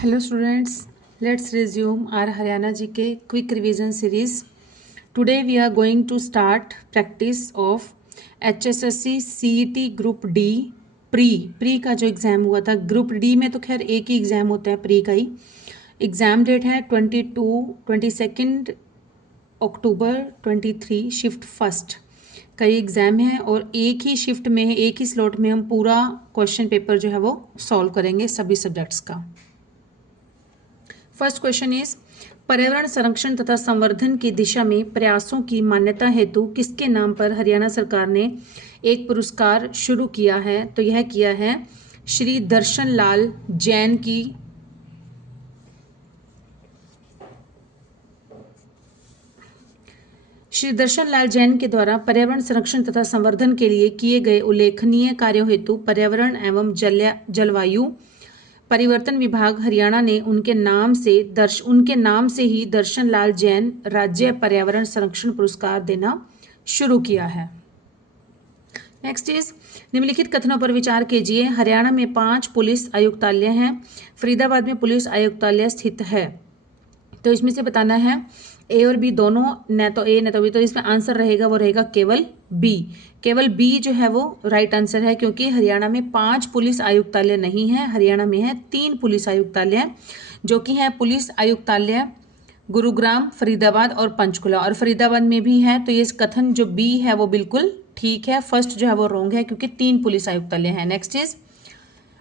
Hello students, let's resume our Haryana GK quick revision series. Today we are going to start practice of HSSC CET Group D pre का जो exam हुआ था group D में तो खैर एक ही exam होता है प्री का ही। एग्ज़ाम डेट है 22 अक्टूबर 23 शिफ्ट फर्स्ट का ये एग्ज़ाम है और एक ही शिफ्ट में एक ही स्लॉट में हम पूरा क्वेश्चन पेपर जो है वो सॉल्व करेंगे सभी सब्जेक्ट्स का। फर्स्ट क्वेश्चन इज पर्यावरण संरक्षण तथा संवर्धन की दिशा में प्रयासों की मान्यता हेतु किसके नाम पर हरियाणा सरकार ने एक पुरस्कार शुरू किया है? तो यह किया है श्री दर्शन लाल जैन की श्री दर्शन लाल जैन के द्वारा पर्यावरण संरक्षण तथा संवर्धन के लिए किए गए उल्लेखनीय कार्यों हेतु पर्यावरण एवं जलवायु परिवर्तन विभाग हरियाणा ने उनके नाम से ही दर्शन लाल जैन राज्य पर्यावरण संरक्षण पुरस्कार देना शुरू किया है। नेक्स्ट इज निम्नलिखित कथनों पर विचार कीजिए। हरियाणा में 5 पुलिस आयुक्तालय हैं। फरीदाबाद में पुलिस आयुक्तालय स्थित है। तो इसमें से बताना है ए और बी दोनों, न तो ए न तो बी। तो इसमें आंसर रहेगा वो रहेगा केवल बी। केवल बी जो है वो राइट आंसर है, क्योंकि हरियाणा में 5 पुलिस आयुक्तालय नहीं है, हरियाणा में है 3 पुलिस आयुक्तालय, जो कि है पुलिस आयुक्तालय गुरुग्राम, फरीदाबाद और पंचकुला। और फरीदाबाद में भी है, तो ये कथन जो बी है वो बिल्कुल ठीक है। फर्स्ट जो है वो रॉन्ग है, क्योंकि 3 पुलिस आयुक्तालय है। नेक्स्ट इज,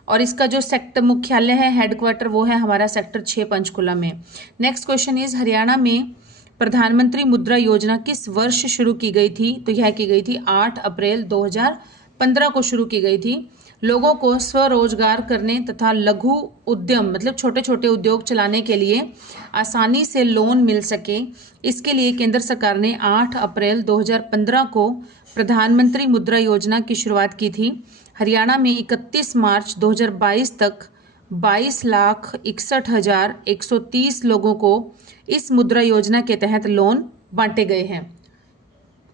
और इसका जो सेक्टर मुख्यालय है हेडक्वार्टर वो है हमारा सेक्टर 6 पंचकुला में। नेक्स्ट क्वेश्चन इज हरियाणा में प्रधानमंत्री मुद्रा योजना किस वर्ष शुरू की गई थी? तो यह की गई थी 8 अप्रैल 2015 को शुरू की गई थी। लोगों को स्वरोजगार करने तथा लघु उद्यम मतलब छोटे छोटे उद्योग चलाने के लिए आसानी से लोन मिल सके, इसके लिए केंद्र सरकार ने 8 अप्रैल 2015 को प्रधानमंत्री मुद्रा योजना की शुरुआत की थी। हरियाणा में 31 मार्च 2022 तक 22,61,130 लोगों को इस मुद्रा योजना के तहत लोन बांटे गए हैं।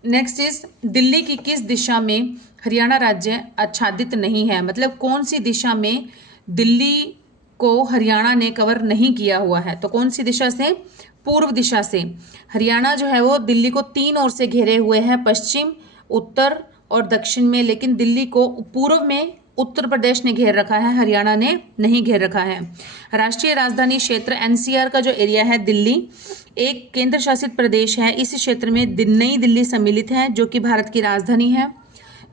नेक्स्ट इज दिल्ली की किस दिशा में हरियाणा राज्य आच्छादित नहीं है? मतलब कौन सी दिशा में दिल्ली को हरियाणा ने कवर नहीं किया हुआ है? तो कौन सी दिशा से? पूर्व दिशा से। हरियाणा जो है वो दिल्ली को 3 ओर से घेरे हुए है, पश्चिम, उत्तर और दक्षिण में, लेकिन दिल्ली को पूर्व में उत्तर प्रदेश ने घेर रखा है, हरियाणा ने नहीं घेर रखा है। राष्ट्रीय राजधानी क्षेत्र एनसीआर का जो एरिया है दिल्ली एक केंद्र शासित प्रदेश है। इस क्षेत्र में नई दिल्ली सम्मिलित है, जो कि भारत की राजधानी है।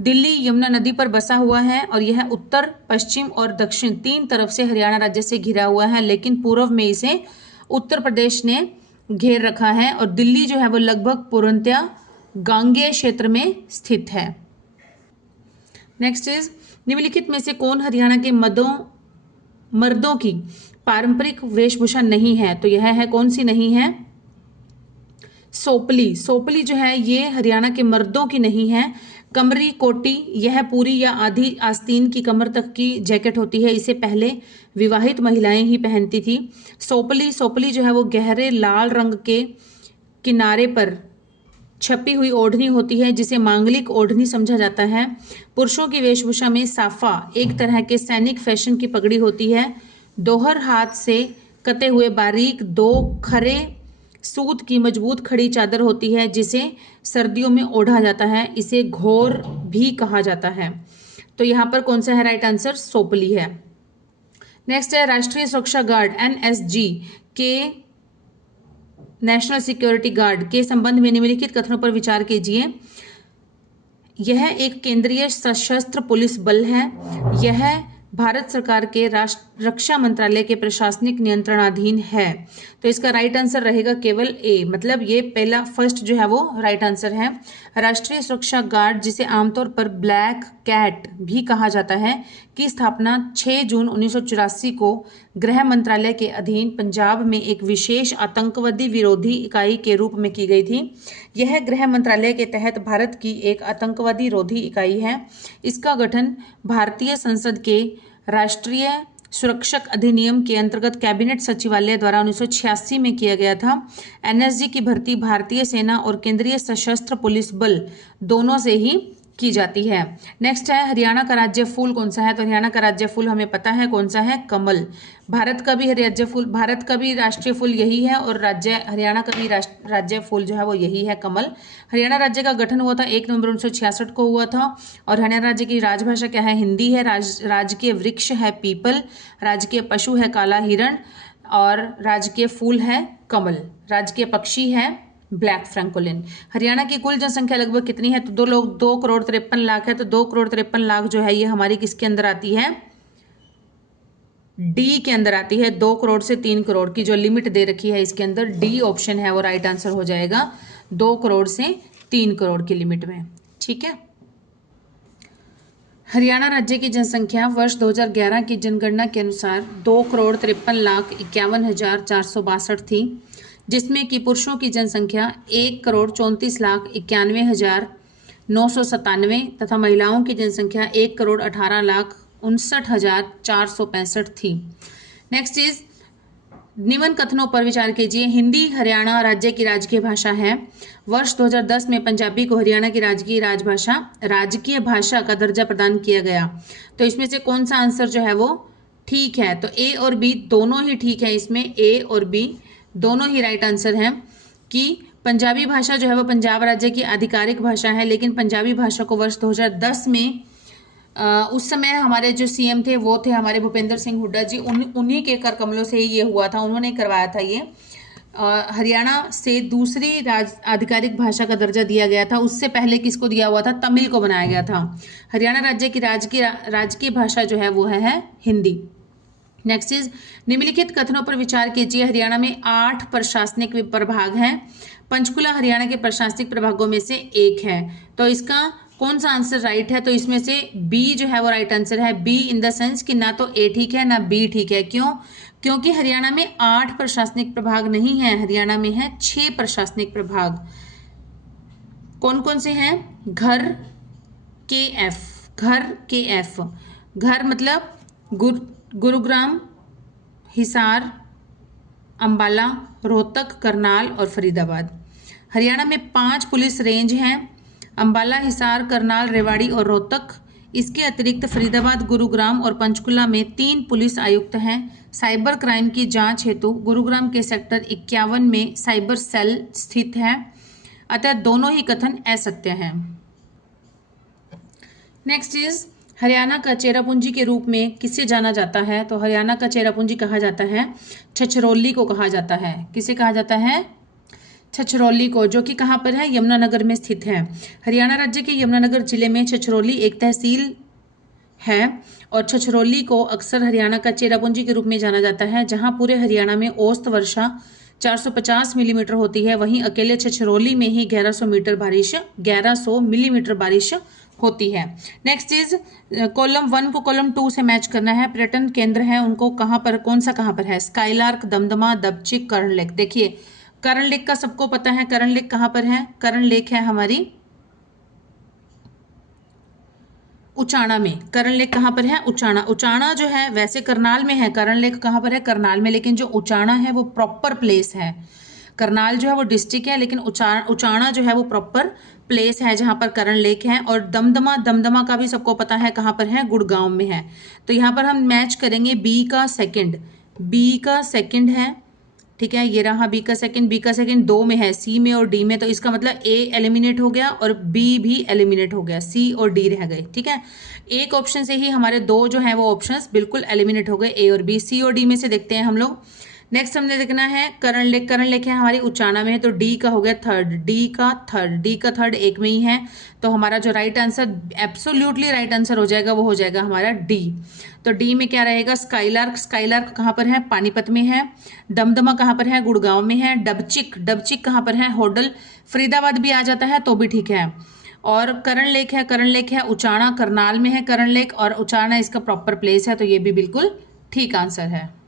दिल्ली यमुना नदी पर बसा हुआ है और यह उत्तर, पश्चिम और दक्षिण 3 तरफ से हरियाणा राज्य से घिरा हुआ है, लेकिन पूर्व में इसे उत्तर प्रदेश ने घेर रखा है। और दिल्ली जो है वो लगभग पूर्णतया गांगेय क्षेत्र में स्थित है। नेक्स्ट इज निम्नलिखित में से कौन हरियाणा के मर्दों की पारंपरिक वेशभूषा नहीं है? तो यह है, कौन सी नहीं है? सोपली। सोपली जो है ये हरियाणा के मर्दों की नहीं है। कमरी कोटी, यह पूरी या आधी आस्तीन की कमर तक की जैकेट होती है, इसे पहले विवाहित महिलाएं ही पहनती थी। सोपली जो है वो गहरे लाल रंग के किनारे पर छपी हुई ओढ़नी होती है, जिसे मांगलिक ओढ़नी समझा जाता है। पुरुषों की वेशभूषा में साफा एक तरह के सैनिक फैशन की पगड़ी होती है। दोहर हाथ से कते हुए बारीक 2 खरे सूत की मजबूत खड़ी चादर होती है, जिसे सर्दियों में ओढ़ा जाता है, इसे घोर भी कहा जाता है। तो यहाँ पर कौन सा है राइट आंसर? सोपली है। नेक्स्ट है राष्ट्रीय सुरक्षा गार्ड एनएसजी के नेशनल सिक्योरिटी गार्ड के संबंध में निम्नलिखित कथनों पर विचार कीजिए। यह एक केंद्रीय सशस्त्र पुलिस बल है। यह भारत सरकार के रक्षा मंत्रालय के प्रशासनिक नियंत्रणाधीन है। तो इसका राइट आंसर रहेगा केवल ए, मतलब ये पहला फर्स्ट जो है वो राइट आंसर है। राष्ट्रीय सुरक्षा गार्ड, जिसे आमतौर पर ब्लैक कैट भी कहा जाता है, की स्थापना 6 जून 1984 को गृह मंत्रालय के अधीन पंजाब में एक विशेष आतंकवादी विरोधी इकाई के रूप में की गई थी। यह गृह मंत्रालय के तहत भारत की एक आतंकवादी रोधी इकाई है। इसका गठन भारतीय संसद के राष्ट्रीय सुरक्षक अधिनियम के अंतर्गत कैबिनेट सचिवालय द्वारा 1986 में किया गया था। एनएसजी की भर्ती भारतीय सेना और केंद्रीय सशस्त्र पुलिस बल दोनों से ही की जाती है। नेक्स्ट है हरियाणा का राज्य फूल कौन सा है, तो हरियाणा का राज्य फूल हमें पता है कौन सा है, कमल। भारत का भी राष्ट्रीय फूल यही है और हरियाणा का भी राज्य फूल जो है वो यही है, कमल। हरियाणा राज्य का गठन हुआ था 1 नवंबर 1966 को हुआ था। और हरियाणा राज्य की राजभाषा क्या है, हिंदी है। राजकीय वृक्ष है पीपल, राजकीय पशु है काला हिरण और राजकीय फूल है कमल। राजकीय पक्षी है ब्लैक फ्रैंकोलिन। हरियाणा की कुल जनसंख्या लगभग कितनी है, तो 2,53,00,000 है। तो 2,53,00,000 जो है ये हमारी किसके अंदर आती है, डी के अंदर आती है। 2 करोड़ से 3 करोड़ की जो लिमिट दे रखी है इसके अंदर, डी ऑप्शन है वो राइट आंसर हो जाएगा, 2 करोड़ से 3 करोड़ की लिमिट में। ठीक है। हरियाणा राज्य की जनसंख्या वर्ष 2011 की जनगणना के अनुसार 2,53,51,462 थी, जिसमें कि पुरुषों की जनसंख्या 1,34,91,997 तथा महिलाओं की जनसंख्या 1,18,59,465 थी। नेक्स्ट इज निम्न कथनों पर विचार कीजिए। हिंदी हरियाणा राज्य की राजकीय भाषा है। वर्ष 2010 में पंजाबी को हरियाणा की राजकीय भाषा का दर्जा प्रदान किया गया। तो इसमें से कौन सा आंसर जो है वो ठीक है, तो ए और बी दोनों ही ठीक है। इसमें ए और बी दोनों ही राइट आंसर हैं कि पंजाबी भाषा जो है वो पंजाब राज्य की आधिकारिक भाषा है, लेकिन पंजाबी भाषा को वर्ष 2010 में उस समय हमारे जो सीएम थे वो थे हमारे भूपेंद्र सिंह हुड्डा जी। उन्हीं के कर कमलों से ही ये हुआ था, उन्होंने करवाया था ये। हरियाणा से दूसरी आधिकारिक भाषा का दर्जा दिया गया था। उससे पहले किसको दिया हुआ था, तमिल को बनाया गया था। हरियाणा राज्य की राजकीय भाषा जो है वो है हिंदी। नेक्स्ट इज निम्नलिखित कथनों पर विचार कीजिए। हरियाणा में 8 प्रशासनिक प्रभाग हैं। पंचकुला हरियाणा के प्रशासनिक प्रभागों में से एक है। तो इसका कौन सा आंसर राइट है, तो इसमें से बी जो है वो राइट आंसर है। बी इन द सेंस कि ना तो ए ठीक है ना बी ठीक है। क्यों, क्योंकि हरियाणा में 8 प्रशासनिक प्रभाग नहीं है, हरियाणा में है 6 प्रशासनिक प्रभाग। कौन कौन से हैं, घर के एफ। घर मतलब गुरुग्राम, हिसार, अंबाला, रोहतक, करनाल और फरीदाबाद। हरियाणा में 5 पुलिस रेंज हैं, अंबाला, हिसार, करनाल, रेवाड़ी और रोहतक। इसके अतिरिक्त फरीदाबाद, गुरुग्राम और पंचकुला में 3 पुलिस आयुक्त हैं। साइबर क्राइम की जांच हेतु गुरुग्राम के सेक्टर 51 में साइबर सेल स्थित है, अतः दोनों ही कथन असत्य हैं। नेक्स्ट इज हरियाणा का चेरापूंजी के रूप में किसे जाना जाता है, तो हरियाणा का चेरापूंजी कहा जाता है छछरौली को कहा जाता है। किसे कहा जाता है, छछरौली को, जो कि कहाँ पर है, यमुनानगर में स्थित है। हरियाणा राज्य के यमुनानगर जिले में छछरौली एक तहसील है और छछरौली को अक्सर हरियाणा का चेरापूंजी के रूप में जाना जाता है, जहां पूरे हरियाणा में औसत वर्षा 450 मिलीमीटर होती है, वहीं अकेले छछरौली में ही 1100 मिलीमीटर बारिश होती है। नेक्स्ट इज कॉलम 1 को कॉलम 2 से मैच करना है। पर्यटन केंद्र है उनको कहाँ पर, कौन सा कहाँ पर है, स्काईलार्क, दमदमा, दबचिक, कर्ण लेक। देखिए कर्ण लेक का सबको पता है, कर्ण लेक कहाँ पर है, कर्ण लेक है हमारी उचाना में। कर्ण लेक कहाँ पर है, उचाना जो है वैसे करनाल में है, कर्ण लेक कहाँ पर है, करनाल में, लेकिन जो उचाना है वो प्रॉपर प्लेस है। करनाल जो है वो डिस्ट्रिक्ट है, लेकिन उचाना जो है वो प्रॉपर प्लेस है जहाँ पर कर्ण लेक है। और दमदमा का भी सबको पता है कहाँ पर है, गुड़गांव में है। तो यहाँ पर हम मैच करेंगे बी का सेकंड है, ठीक है, ये रहा बी का सेकंड 2 में है, सी में और डी में। तो इसका मतलब ए एलिमिनेट हो गया और बी भी एलिमिनेट हो गया, सी और डी रह गए। ठीक है, एक ऑप्शन से ही हमारे 2 जो है वो ऑप्शंस बिल्कुल एलिमिनेट हो गए, ए और बी। सी और डी में से देखते हैं हम लोग। नेक्स्ट हमने देखना है कर्ण लेक है हमारी उचाना में है, तो डी का हो गया डी का थर्ड एक में ही है। तो हमारा जो right answer, absolutely right answer हो जाएगा वो हो जाएगा हमारा डी। तो डी में क्या रहेगा, स्काईलार्क कहाँ पर है, पानीपत में है। दमदमा कहाँ पर है, गुड़गांव में है। डबचिक कहाँ पर है, होडल। फरीदाबाद भी आ जाता है तो भी ठीक है। और कर्ण लेक है उचाना, करनाल में है कर्ण लेक, और उचाना इसका प्रॉपर प्लेस है, तो ये भी बिल्कुल ठीक आंसर है।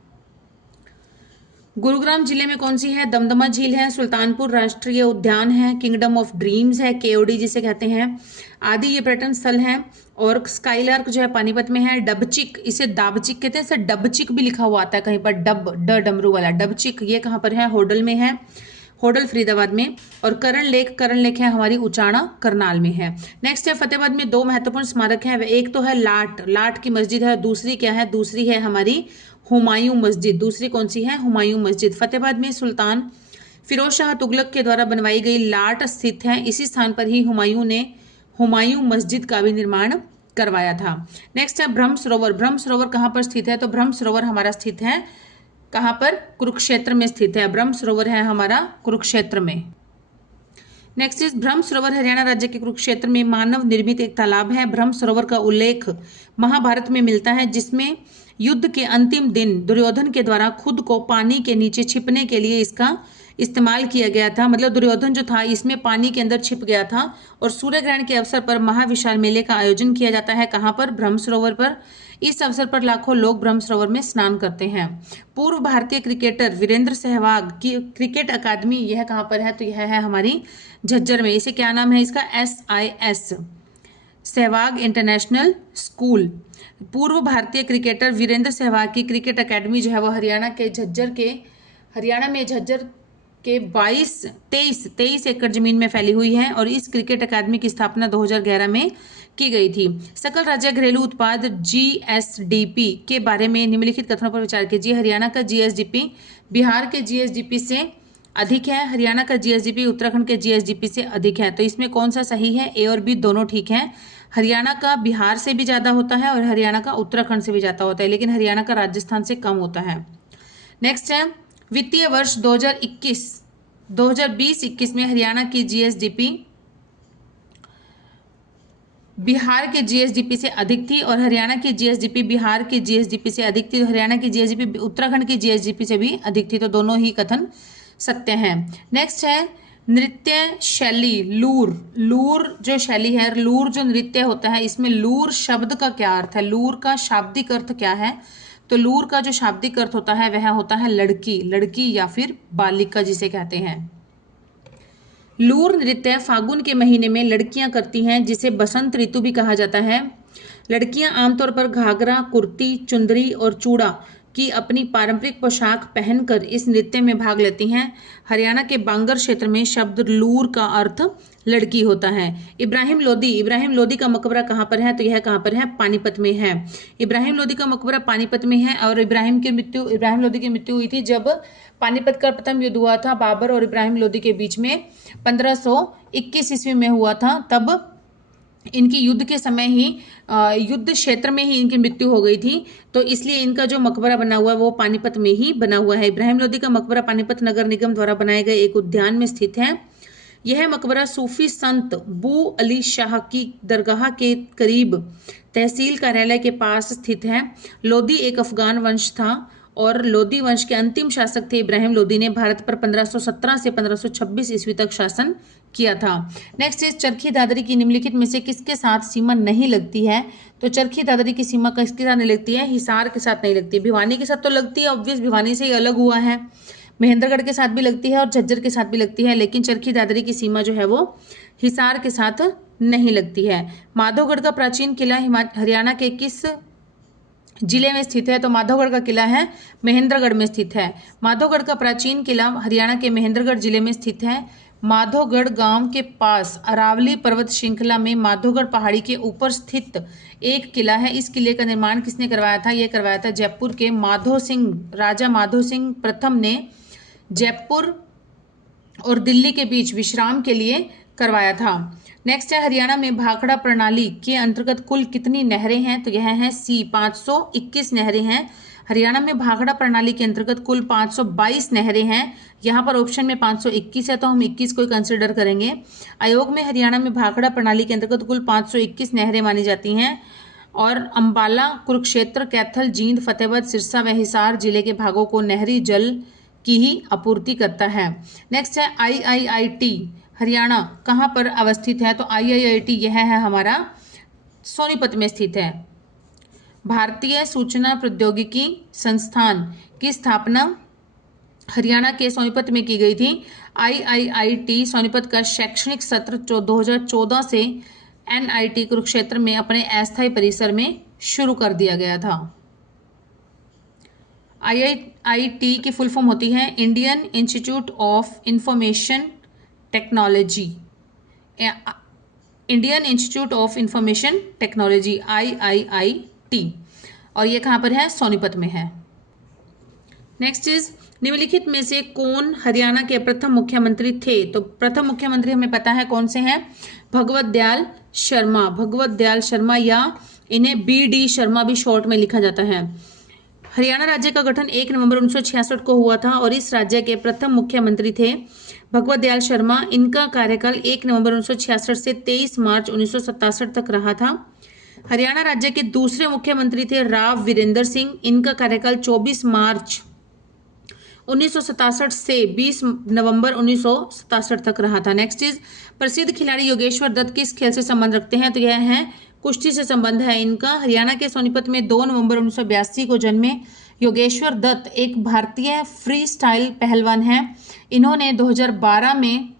गुरुग्राम जिले में कौन सी है, दमदमा झील है, सुल्तानपुर राष्ट्रीय उद्यान है, किंगडम ऑफ ड्रीम्स है, केओडी जिसे कहते हैं, आदि ये पर्यटन स्थल है। और स्काईलार्क जो है पानीपत में है। डबचिक, इसे दाबचिक कहते हैं, इसे डबचिक भी लिखा हुआ आता है कहीं पर, डमरू वाला डबचिक, ये कहाँ पर है, होडल में है। होडल फरीदाबाद में, और करण लेक है हमारी उचाना करनाल में है। नेक्स्ट है फतेहाबाद में 2 महत्वपूर्ण स्मारक हैं, एक तो है लाट की मस्जिद है, दूसरी क्या है, दूसरी है हमारी हुमायूं मस्जिद। दूसरी कौन सी है, हुमायूं मस्जिद। फतेहाबाद में सुल्तान फिरोज शाह तुगलक के द्वारा बनवाई गई लाट स्थित है, इसी स्थान पर ही हुमायूं ने हुमायूं मस्जिद का भी निर्माण करवाया था। नेक्स्ट है ब्रह्म सरोवर। ब्रह्म सरोवर कहाँ पर स्थित है, तो ब्रह्म सरोवर हमारा स्थित है कहाँ पर, कुरुक्षेत्र में स्थित है। ब्रह्म सरोवर है हमारा कुरुक्षेत्र में। नेक्स्ट इज ब्रह्म सरोवर हरियाणा राज्य के कुरुक्षेत्र में मानव निर्मित एक तालाब है। ब्रह्म सरोवर का उल्लेख महाभारत में मिलता है, जिसमें युद्ध के अंतिम दिन दुर्योधन के द्वारा खुद को पानी के नीचे छिपने के लिए इसका इस्तेमाल किया गया था। मतलब दुर्योधन जो था इसमें पानी के अंदर छिप गया था, और सूर्य ग्रहण के अवसर पर महाविशाल मेले का आयोजन किया जाता है। कहाँ पर, ब्रह्म सरोवर पर। इस अवसर पर लाखों लोग ब्रह्म सरोवर में स्नान करते हैं। पूर्व भारतीय क्रिकेटर वीरेंद्र सहवाग की क्रिकेट अकादमी यह कहाँ पर है, तो यह है हमारी झज्जर में। इसे क्या नाम है इसका, SIS सहवाग इंटरनेशनल स्कूल। पूर्व भारतीय क्रिकेटर वीरेंद्र सहवाग की क्रिकेट अकादमी जो है वो हरियाणा में झज्जर के 23 एकड़ जमीन में फैली हुई है, और इस क्रिकेट अकादमी की स्थापना 2011 में की गई थी। सकल राज्य घरेलू उत्पाद GSDP के बारे में निम्नलिखित कथनों पर विचार कीजिए। हरियाणा का GSDP बिहार के GSDP से अधिक है, हरियाणा का GSDP उत्तराखंड के GSDP से अधिक है। तो इसमें कौन सा सही है, A और B दोनों ठीक हैं। हरियाणा का बिहार से भी ज़्यादा होता है और हरियाणा का उत्तराखंड से भी ज़्यादा होता है, लेकिन हरियाणा का राजस्थान से कम होता है। नेक्स्ट है वित्तीय वर्ष 2020-21 में हरियाणा की GSDP बिहार के GSDP से अधिक थी, और हरियाणा की GSDP बिहार के GSDP से अधिक थी। तो हरियाणा की GSDP उत्तराखंड की GSDP से भी अधिक थी, तो दोनों ही कथन सत्य हैं। नेक्स्ट है नृत्य शैली लूर जो शैली है, लूर जो नृत्य होता है, इसमें लूर शब्द का क्या अर्थ है, लूर का शाब्दिक अर्थ क्या है, तो लूर का जो शाब्दिक अर्थ होता है वह होता है लड़की या फिर बालिका जिसे कहते हैं। लूर नृत्य फागुन के महीने में लड़कियां करती हैं, जिसे बसंत ऋतु भी कहा जाता है। लड़कियां आमतौर पर घाघरा, कुर्ती, चुंदरी और चूड़ा की अपनी पारंपरिक पोशाक पहनकर इस नृत्य में भाग लेती हैं। हरियाणा के बांगर क्षेत्र में शब्द लूर का अर्थ लड़की होता है। इब्राहिम लोदी का मकबरा कहाँ पर है, तो यह कहाँ पर है, पानीपत में है। इब्राहिम लोदी का मकबरा पानीपत में है, और इब्राहिम लोदी की मृत्यु हुई थी जब पानीपत का प्रथम युद्ध हुआ था बाबर और इब्राहिम लोदी के बीच में 1521 ईस्वी में हुआ था। तब इनकी युद्ध के समय ही युद्ध क्षेत्र में ही इनकी मृत्यु हो गई थी, तो इसलिए इनका जो मकबरा बना हुआ है वो पानीपत में ही बना हुआ है। इब्राहिम लोदी का मकबरा पानीपत नगर निगम द्वारा बनाए गए एक उद्यान में स्थित है। यह मकबरा सूफी संत बू अली शाह की दरगाह के करीब तहसील कार्यालय के पास स्थित है। लोदी एक अफगान वंश था, और लोदी वंश के अंतिम शासक थे इब्राहिम लोदी ने भारत पर 1517 से 1526 ईस्वी तक शासन किया था। नेक्स्ट इज चरखी दादरी की निम्नलिखित में से किसके साथ सीमा नहीं लगती है, तो चरखी दादरी की सीमा किसके साथ नहीं लगती है, हिसार के साथ नहीं लगती। भिवानी के साथ तो लगती है, ऑब्वियस भिवानी से ही अलग हुआ है। महेंद्रगढ़ के साथ भी लगती है और झज्जर के साथ भी लगती है, लेकिन चरखी दादरी की सीमा जो है वो हिसार के साथ नहीं लगती है। माधवगढ़ का प्राचीन किला हरियाणा के किस जिले में स्थित है, तो माधवगढ़ का किला है महेंद्रगढ़ में स्थित है। माधवगढ़ का प्राचीन किला हरियाणा के महेंद्रगढ़ जिले में स्थित है। माधोगढ़ गांव के पास अरावली पर्वत श्रृंखला में माधोगढ़ पहाड़ी के ऊपर स्थित एक किला है। इस किले का निर्माण किसने करवाया था, यह करवाया था जयपुर के राजा माधो सिंह प्रथम ने जयपुर और दिल्ली के बीच विश्राम के लिए करवाया था। नेक्स्ट है हरियाणा में भाखड़ा प्रणाली के अंतर्गत कुल कितनी नहरें हैं, तो यह है C 521 नहरें हैं। हरियाणा में भाखड़ा प्रणाली के अंतर्गत कुल 522 नहरें हैं। यहाँ पर ऑप्शन में 521 है तो हम 21 को कंसिडर करेंगे। आयोग में हरियाणा में भाखड़ा प्रणाली के अंतर्गत कुल 521 नहरें मानी जाती हैं, और अंबाला, कुरुक्षेत्र, कैथल, जींद, फतेहाबाद, सिरसा व हिसार जिले के भागों को नहरी जल की ही आपूर्ति करता है। नेक्स्ट है IIIT हरियाणा कहाँ पर अवस्थित है, तो IIIT यह है हमारा सोनीपत में स्थित है। भारतीय सूचना प्रौद्योगिकी संस्थान की स्थापना हरियाणा के सोनीपत में की गई थी। IIIT सोनीपत का शैक्षणिक सत्र 2014 से NIT कुरुक्षेत्र में अपने अस्थायी परिसर में शुरू कर दिया गया था। IIT की फुल फॉर्म होती है Indian institute of information technology, Indian institute of information technology IIIT, और ये कहाँ पर है? सोनीपत में है। नेक्स्ट इज निम्नलिखित में से कौन हरियाणा के प्रथम मुख्यमंत्री थे? तो प्रथम मुख्यमंत्री हमें पता है कौन से हैं, भगवत दयाल शर्मा, भगवत दयाल शर्मा, या इन्हें BD शर्मा भी शॉर्ट में लिखा जाता है। हरियाणा राज्य का गठन 1 नवंबर 1966 को हुआ था और इस राज्य के प्रथम मुख्यमंत्री थे भगवत दयाल शर्मा। इनका कार्यकाल 1 नवंबर 1966 से 23 मार्च 1967 तक रहा था। हरियाणा राज्य के दूसरे मुख्यमंत्री थे राव वीरेंद्र सिंह। इनका कार्यकाल 24 मार्च 1967 से 20 नवंबर 1967 तक रहा था। नेक्स्ट इज प्रसिद्ध खिलाड़ी योगेश्वर दत्त किस खेल से संबंध रखते हैं? तो यह है कुश्ती से संबंध है इनका। हरियाणा के सोनीपत में 2 नवंबर 1982 को जन्मे योगेश्वर दत्त एक भारतीय फ्री स्टाइल पहलवान हैं। इन्होंने 2012 में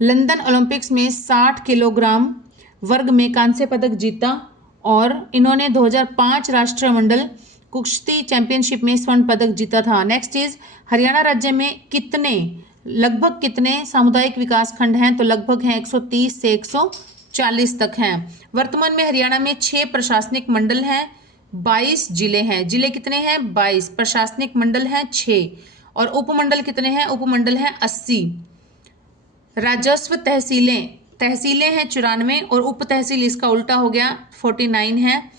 लंदन ओलंपिक्स में 60 किलोग्राम वर्ग में कांस्य पदक जीता और इन्होंने 2005 राष्ट्रमंडल कुश्ती चैंपियनशिप में स्वर्ण पदक जीता था। नेक्स्ट इज हरियाणा राज्य में लगभग कितने सामुदायिक विकास खंड हैं? तो लगभग हैं 130 से 140 तक हैं। वर्तमान में हरियाणा में 6 प्रशासनिक मंडल हैं, 22 जिले हैं। जिले कितने हैं? 22। प्रशासनिक मंडल हैं 6 और उपमंडल कितने हैं? उपमंडल हैं 80। राजस्व तहसीलें हैं 94 और उप तहसील इसका उल्टा हो गया 49 है।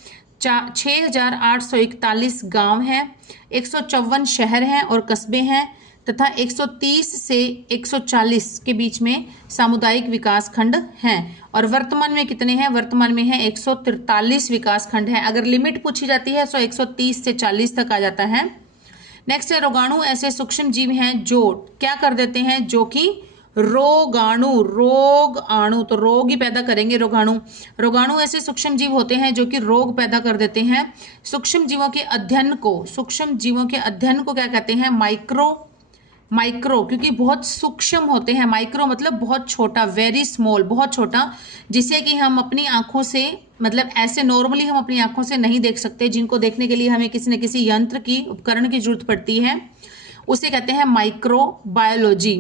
6841 गांव हैं, 154 शहर हैं और कस्बे हैं तथा 130 से 140 के बीच में सामुदायिक विकास खंड हैं। और वर्तमान में कितने हैं? वर्तमान में है 143 विकास खंड हैं। अगर लिमिट पूछी जाती है तो 130 से 40 तक आ जाता है। नेक्स्ट है रोगाणु ऐसे सूक्ष्म जीव हैं जो क्या कर देते हैं? जो कि रोग आणु तो रोग ही पैदा करेंगे। रोगाणु ऐसे सूक्ष्म जीव होते हैं जो कि रोग पैदा कर देते हैं। सूक्ष्म जीवों के अध्ययन को क्या कहते हैं? माइक्रो क्योंकि बहुत सूक्ष्म होते हैं। माइक्रो मतलब बहुत छोटा, वेरी स्मॉल, बहुत छोटा, जिसे कि हम अपनी आंखों से मतलब ऐसे नॉर्मली हम अपनी आंखों से नहीं देख सकते, जिनको देखने के लिए हमें किसी न किसी यंत्र की उपकरण की जरूरत पड़ती है, उसे कहते हैं माइक्रोबायोलॉजी।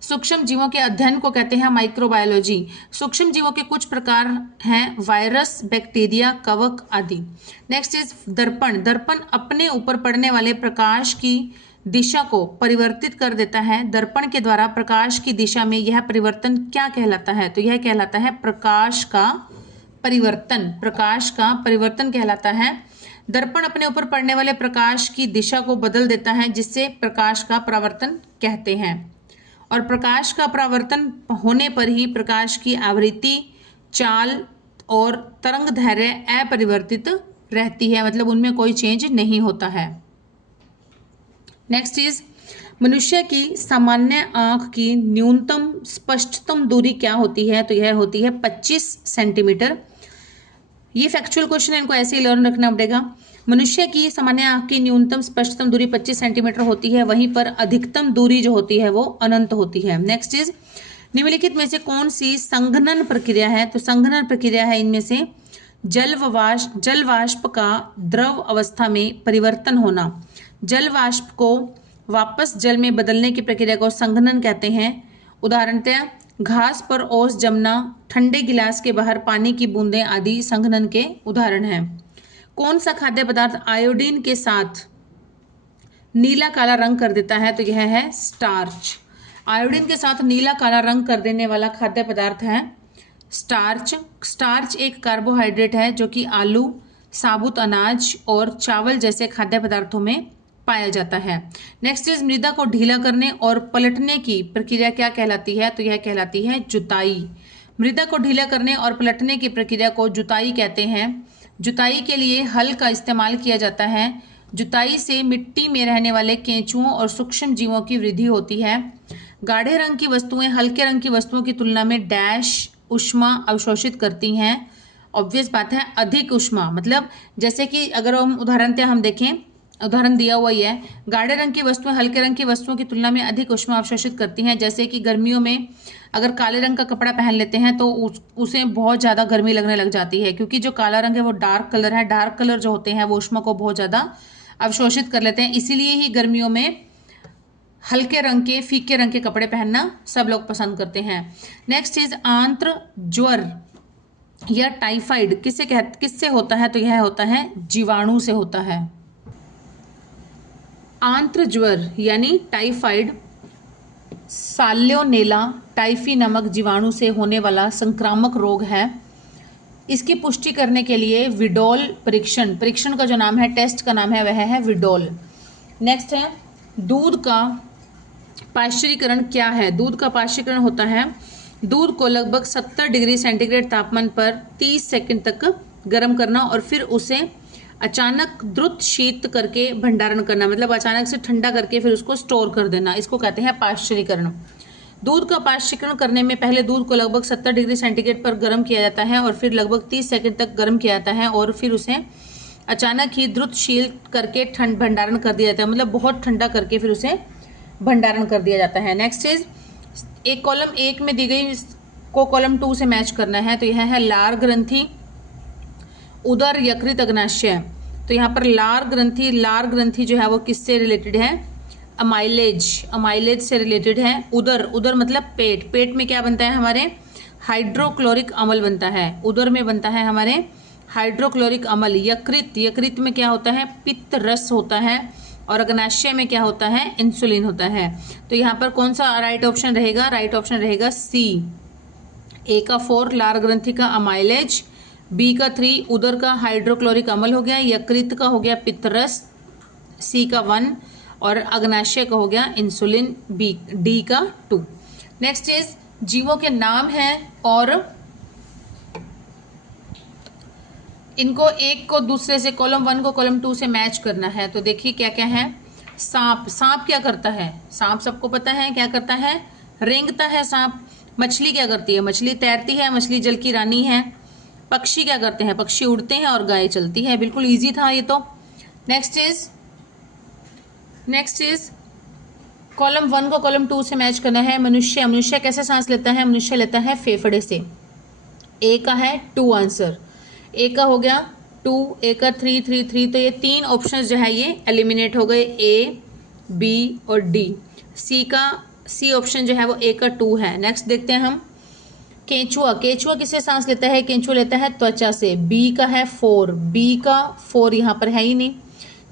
सूक्ष्म जीवों के अध्ययन को कहते हैं माइक्रोबायोलॉजी। सूक्ष्म जीवों के कुछ प्रकार हैं वायरस, बैक्टीरिया, कवक आदि। नेक्स्ट इज दर्पण अपने ऊपर पड़ने वाले प्रकाश की दिशा को परिवर्तित कर देता है। दर्पण के द्वारा प्रकाश की दिशा में यह परिवर्तन क्या कहलाता है? तो यह कहलाता है प्रकाश का परिवर्तन कहलाता है। दर्पण अपने ऊपर पड़ने वाले प्रकाश की दिशा को बदल देता है, जिससे प्रकाश का परावर्तन कहते हैं। और प्रकाश का परावर्तन होने पर ही प्रकाश की आवृत्ति, चाल और तरंग दैर्घ्य अपरिवर्तित रहती है, मतलब उनमें कोई चेंज नहीं होता है। नेक्स्ट इज मनुष्य की सामान्य आंख की न्यूनतम स्पष्टतम दूरी क्या होती है? तो यह होती है 25 सेंटीमीटर। ये फैक्चुअल क्वेश्चन है, इनको ऐसे ही लर्न रखना पड़ेगा। मनुष्य की सामान्य आंख की न्यूनतम स्पष्टतम दूरी 25 सेंटीमीटर होती है, वहीं पर अधिकतम दूरी जो होती है वो अनंत होती है। नेक्स्ट इज निम्नलिखित में से कौन सी संघनन प्रक्रिया है? तो संघनन प्रक्रिया है इनमें से जल वाष्प का द्रव अवस्था में परिवर्तन होना। जल वाष्प को वापस जल में बदलने की प्रक्रिया को संघनन कहते हैं। उदाहरणतः घास पर ओस जमना, ठंडे गिलास के बाहर पानी की बूंदें आदि संघनन के उदाहरण हैं। कौन सा खाद्य पदार्थ आयोडीन के साथ नीला काला रंग कर देता है? तो यह है स्टार्च। आयोडीन के साथ नीला काला रंग कर देने वाला खाद्य पदार्थ है स्टार्च एक कार्बोहाइड्रेट है जो कि आलू, साबुत अनाज और चावल जैसे खाद्य पदार्थों में पाया जाता है। नेक्स्ट इज मृदा को ढीला करने और पलटने की प्रक्रिया क्या कहलाती है? तो यह कहलाती है जुताई। मृदा को ढीला करने और पलटने की प्रक्रिया को जुताई कहते हैं। जुताई के लिए हल का इस्तेमाल किया जाता है। जुताई से मिट्टी में रहने वाले केंचुओं और सूक्ष्म जीवों की वृद्धि होती है। गाढ़े रंग की वस्तुएं हल्के रंग की वस्तुओं की तुलना में डैश ऊष्मा अवशोषित करती हैं। ऑब्वियस बात है, अधिक ऊष्मा, मतलब जैसे कि अगर हम उदाहरणतः हम देखें उदाहरण दिया हुआ ही है। गाढ़े रंग की वस्तुएं हल्के रंग की वस्तुओं की तुलना में अधिक ऊष्मा अवशोषित करती हैं। जैसे कि गर्मियों में अगर काले रंग का कपड़ा पहन लेते हैं तो उसे बहुत ज़्यादा गर्मी लगने लग जाती है, क्योंकि जो काला रंग है वो डार्क कलर है। डार्क कलर जो होते हैं वो ऊष्मा को बहुत ज़्यादा अवशोषित कर लेते हैं, इसीलिए ही गर्मियों में हल्के रंग के, फीके रंग के कपड़े पहनना सब लोग पसंद करते हैं। नेक्स्ट चीज, आंत्र ज्वर या टाइफाइड किससे होता है? तो यह होता है जीवाणु से होता है। आंत्र ज्वर यानी टाइफाइड साल्योनेला टाइफी नामक जीवाणु से होने वाला संक्रामक रोग है। इसकी पुष्टि करने के लिए विडोल परीक्षण का जो नाम है, टेस्ट का नाम है, वह है विडोल। नेक्स्ट है, दूध का पाश्चरीकरण क्या है? दूध का पाश्चरीकरण होता है, दूध को लगभग 70 डिग्री सेंटीग्रेड तापमान पर 30 सेकंड तक गर्म करना और फिर उसे अचानक द्रुत शीत करके भंडारण करना, मतलब अचानक से ठंडा करके फिर उसको स्टोर कर देना, इसको कहते हैं पाश्चरीकरण। दूध का पाश्चरीकरण करने में पहले दूध को लगभग 70 डिग्री सेंटीग्रेड पर गर्म किया जाता है और फिर लगभग 30 सेकंड तक गर्म किया जाता है और फिर उसे अचानक ही द्रुत शीत करके भंडारण कर दिया जाता है, मतलब बहुत ठंडा करके फिर उसे भंडारण कर दिया जाता है। नेक्स्ट इज, एक कॉलम 1 में दी गई को कॉलम 2 से मैच करना है। तो यह है लार ग्रंथि, उदर, यकृत, अग्नाशय। तो यहाँ पर लार ग्रंथि जो है वो किससे रिलेटेड है? अमाइलेज से रिलेटेड है। उदर मतलब पेट में क्या बनता है हमारे? हाइड्रोक्लोरिक अम्ल बनता है। उदर में बनता है हमारे हाइड्रोक्लोरिक अम्ल। यकृत में क्या होता है? पित्त रस होता है। और अग्नाशय में क्या होता है? इंसुलिन होता है। तो यहाँ पर कौन सा राइट ऑप्शन रहेगा? राइट ऑप्शन रहेगा सी। ए का 4 लार ग्रंथि का अमाइलेज, बी का 3 उदर का हाइड्रोक्लोरिक अम्ल हो गया, यकृत का हो गया पित्तरस, सी का 1 और अग्नाशय का हो गया इंसुलिन, बी डी का 2। नेक्स्ट इज, जीवों के नाम हैं और इनको एक को दूसरे से, कॉलम 1 को कॉलम 2 से मैच करना है। तो देखिए क्या क्या है। सांप क्या करता है? सांप सबको पता है क्या करता है? रेंगता है सांप। मछली क्या करती है? मछली तैरती है, मछली जल की रानी है। पक्षी क्या करते हैं? पक्षी उड़ते हैं और गाय चलती है। बिल्कुल इजी था ये तो। नेक्स्ट इज कॉलम 1 को कॉलम 2 से मैच करना है। मनुष्य कैसे सांस लेता है? मनुष्य लेता है फेफड़े से। ए का है 2 आंसर। ए का हो गया 2, ए का 3। तो ये 3 ऑप्शन जो है ये एलिमिनेट हो गए, ए, बी और डी। सी ऑप्शन जो है वो ए का 2 है। नेक्स्ट देखते हैं हम, केंचुआ किससे सांस लेता है? केंचुआ लेता है त्वचा से। बी का है 4, बी का 4 यहाँ पर है ही नहीं।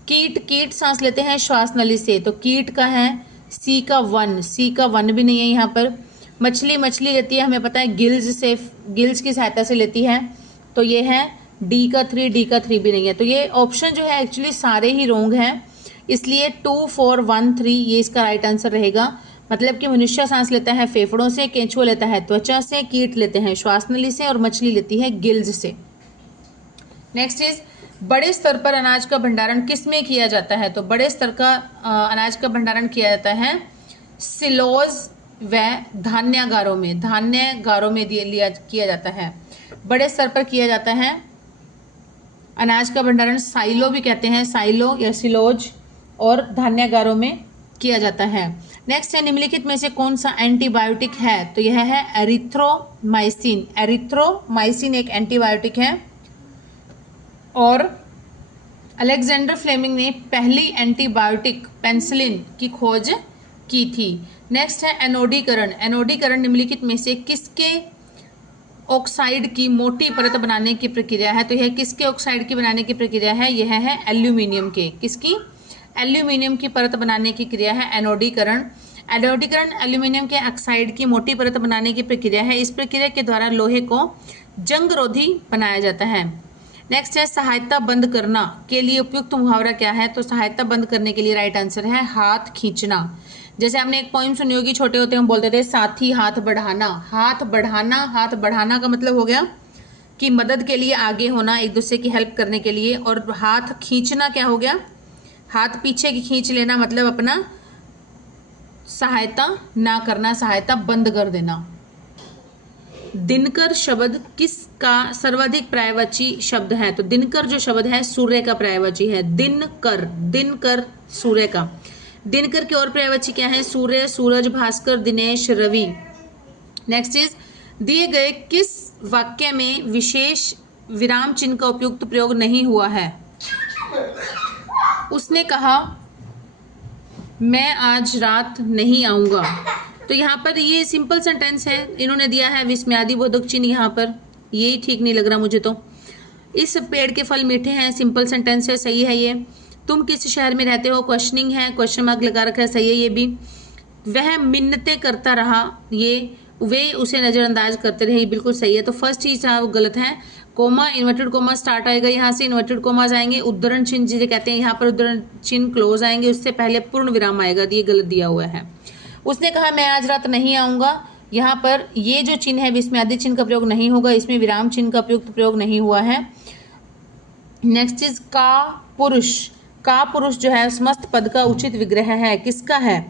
कीट सांस लेते हैं श्वास नली से। तो कीट का है सी का 1 भी नहीं है यहाँ पर। मछली लेती है, हमें पता है गिल्स की सहायता से लेती है। तो ये है डी का 3 भी नहीं है। तो ये ऑप्शन जो है एक्चुअली सारे ही रॉन्ग हैं, इसलिए 2, 4, 1, 3 ये इसका राइट आंसर रहेगा। मतलब कि मनुष्य सांस लेता है फेफड़ों से, केंचुआ लेता है त्वचा से, कीट लेते हैं श्वास नली से और मछली लेती है गिल्स से। नेक्स्ट इज, बड़े स्तर पर अनाज का भंडारण किस में किया जाता है? तो बड़े स्तर का अनाज का भंडारण किया जाता है सिलोज व धान्यागारों में किया जाता है। बड़े स्तर पर किया जाता है अनाज का भंडारण, साइलो भी कहते हैं, साइलो या सिलोज, और धान्यागारों में किया जाता है। नेक्स्ट है, निम्नलिखित में से कौन सा एंटीबायोटिक है? तो यह है एरिथ्रोमाइसिन एक एंटीबायोटिक है और अलेक्जेंडर फ्लेमिंग ने पहली एंटीबायोटिक पेनिसिलिन की खोज की थी। नेक्स्ट है एनोडीकरण निम्नलिखित में से किसके ऑक्साइड की मोटी परत बनाने की प्रक्रिया है? तो यह किसके ऑक्साइड की बनाने की प्रक्रिया है? यह है एल्यूमिनियम के। किसकी? एल्यूमिनियम की परत बनाने की क्रिया है एनोडीकरण। एल्यूमिनियम के ऑक्साइड की मोटी परत बनाने की प्रक्रिया है। इस प्रक्रिया के द्वारा लोहे को जंगरोधी बनाया जाता है। नेक्स्ट है, सहायता बंद करना के लिए उपयुक्त मुहावरा क्या है? तो सहायता बंद करने के लिए राइट आंसर है हाथ खींचना। जैसे हमने एक पोइम सुनी होगी, छोटे होते हम बोलते थे साथी हाथ बढ़ाना। हाथ बढ़ाना का मतलब हो गया कि मदद के लिए आगे होना, एक दूसरे की हेल्प करने के लिए। और हाथ खींचना क्या हो गया? हाथ पीछे की खींच लेना, मतलब अपना सहायता ना करना, सहायता बंद कर देना। दिनकर शब्द किसका सर्वाधिक पर्यायवाची शब्द है? तो दिनकर जो शब्द है सूर्य का पर्यायवाची है। दिनकर, दिनकर सूर्य का। दिनकर की और पर्यायवाची क्या है? सूर्य, सूरज, भास्कर, दिनेश, रवि। नेक्स्ट इज दिए गए किस वाक्य में विशेष विराम चिन्ह का उपयुक्त प्रयोग नहीं हुआ है? उसने कहा मैं आज रात नहीं आऊंगा। तो यहाँ पर ये सिंपल सेंटेंस है, इन्होंने दिया है विस्मयादि बोधक चिन्ह यहाँ पर, यही ठीक नहीं लग रहा मुझे। तो इस पेड़ के फल मीठे हैं, सिंपल सेंटेंस है, सही है ये। तुम किस शहर में रहते हो? क्वेश्चनिंग है, क्वेश्चन मार्क लगा रखा है, सही है ये भी। वह मिन्नतें करता रहा, ये वे उसे नजरअंदाज करते रहे, बिल्कुल सही है। तो फर्स्ट चीज वो गलत है। कोमा, इन्वर्टेड कोमा स्टार्ट आएगा, यहाँ से इन्वर्टेड कोमाज आएंगे, उद्धरण चिन्ह जिसे कहते हैं यहाँ पर उद्धरण चिन्ह क्लोज आएंगे, उससे पहले पूर्ण विराम आएगा, ये गलत दिया हुआ है। उसने कहा मैं आज रात नहीं आऊंगा, यहाँ पर ये जो चिन्ह है विस्मयादि चिन्ह का प्रयोग नहीं होगा, इसमें विराम चिन्ह का उपयुक्त प्रयोग नहीं हुआ है। नेक्स्ट इज का पुरुष। का पुरुष जो है समस्त पद का उचित विग्रह है, किसका है?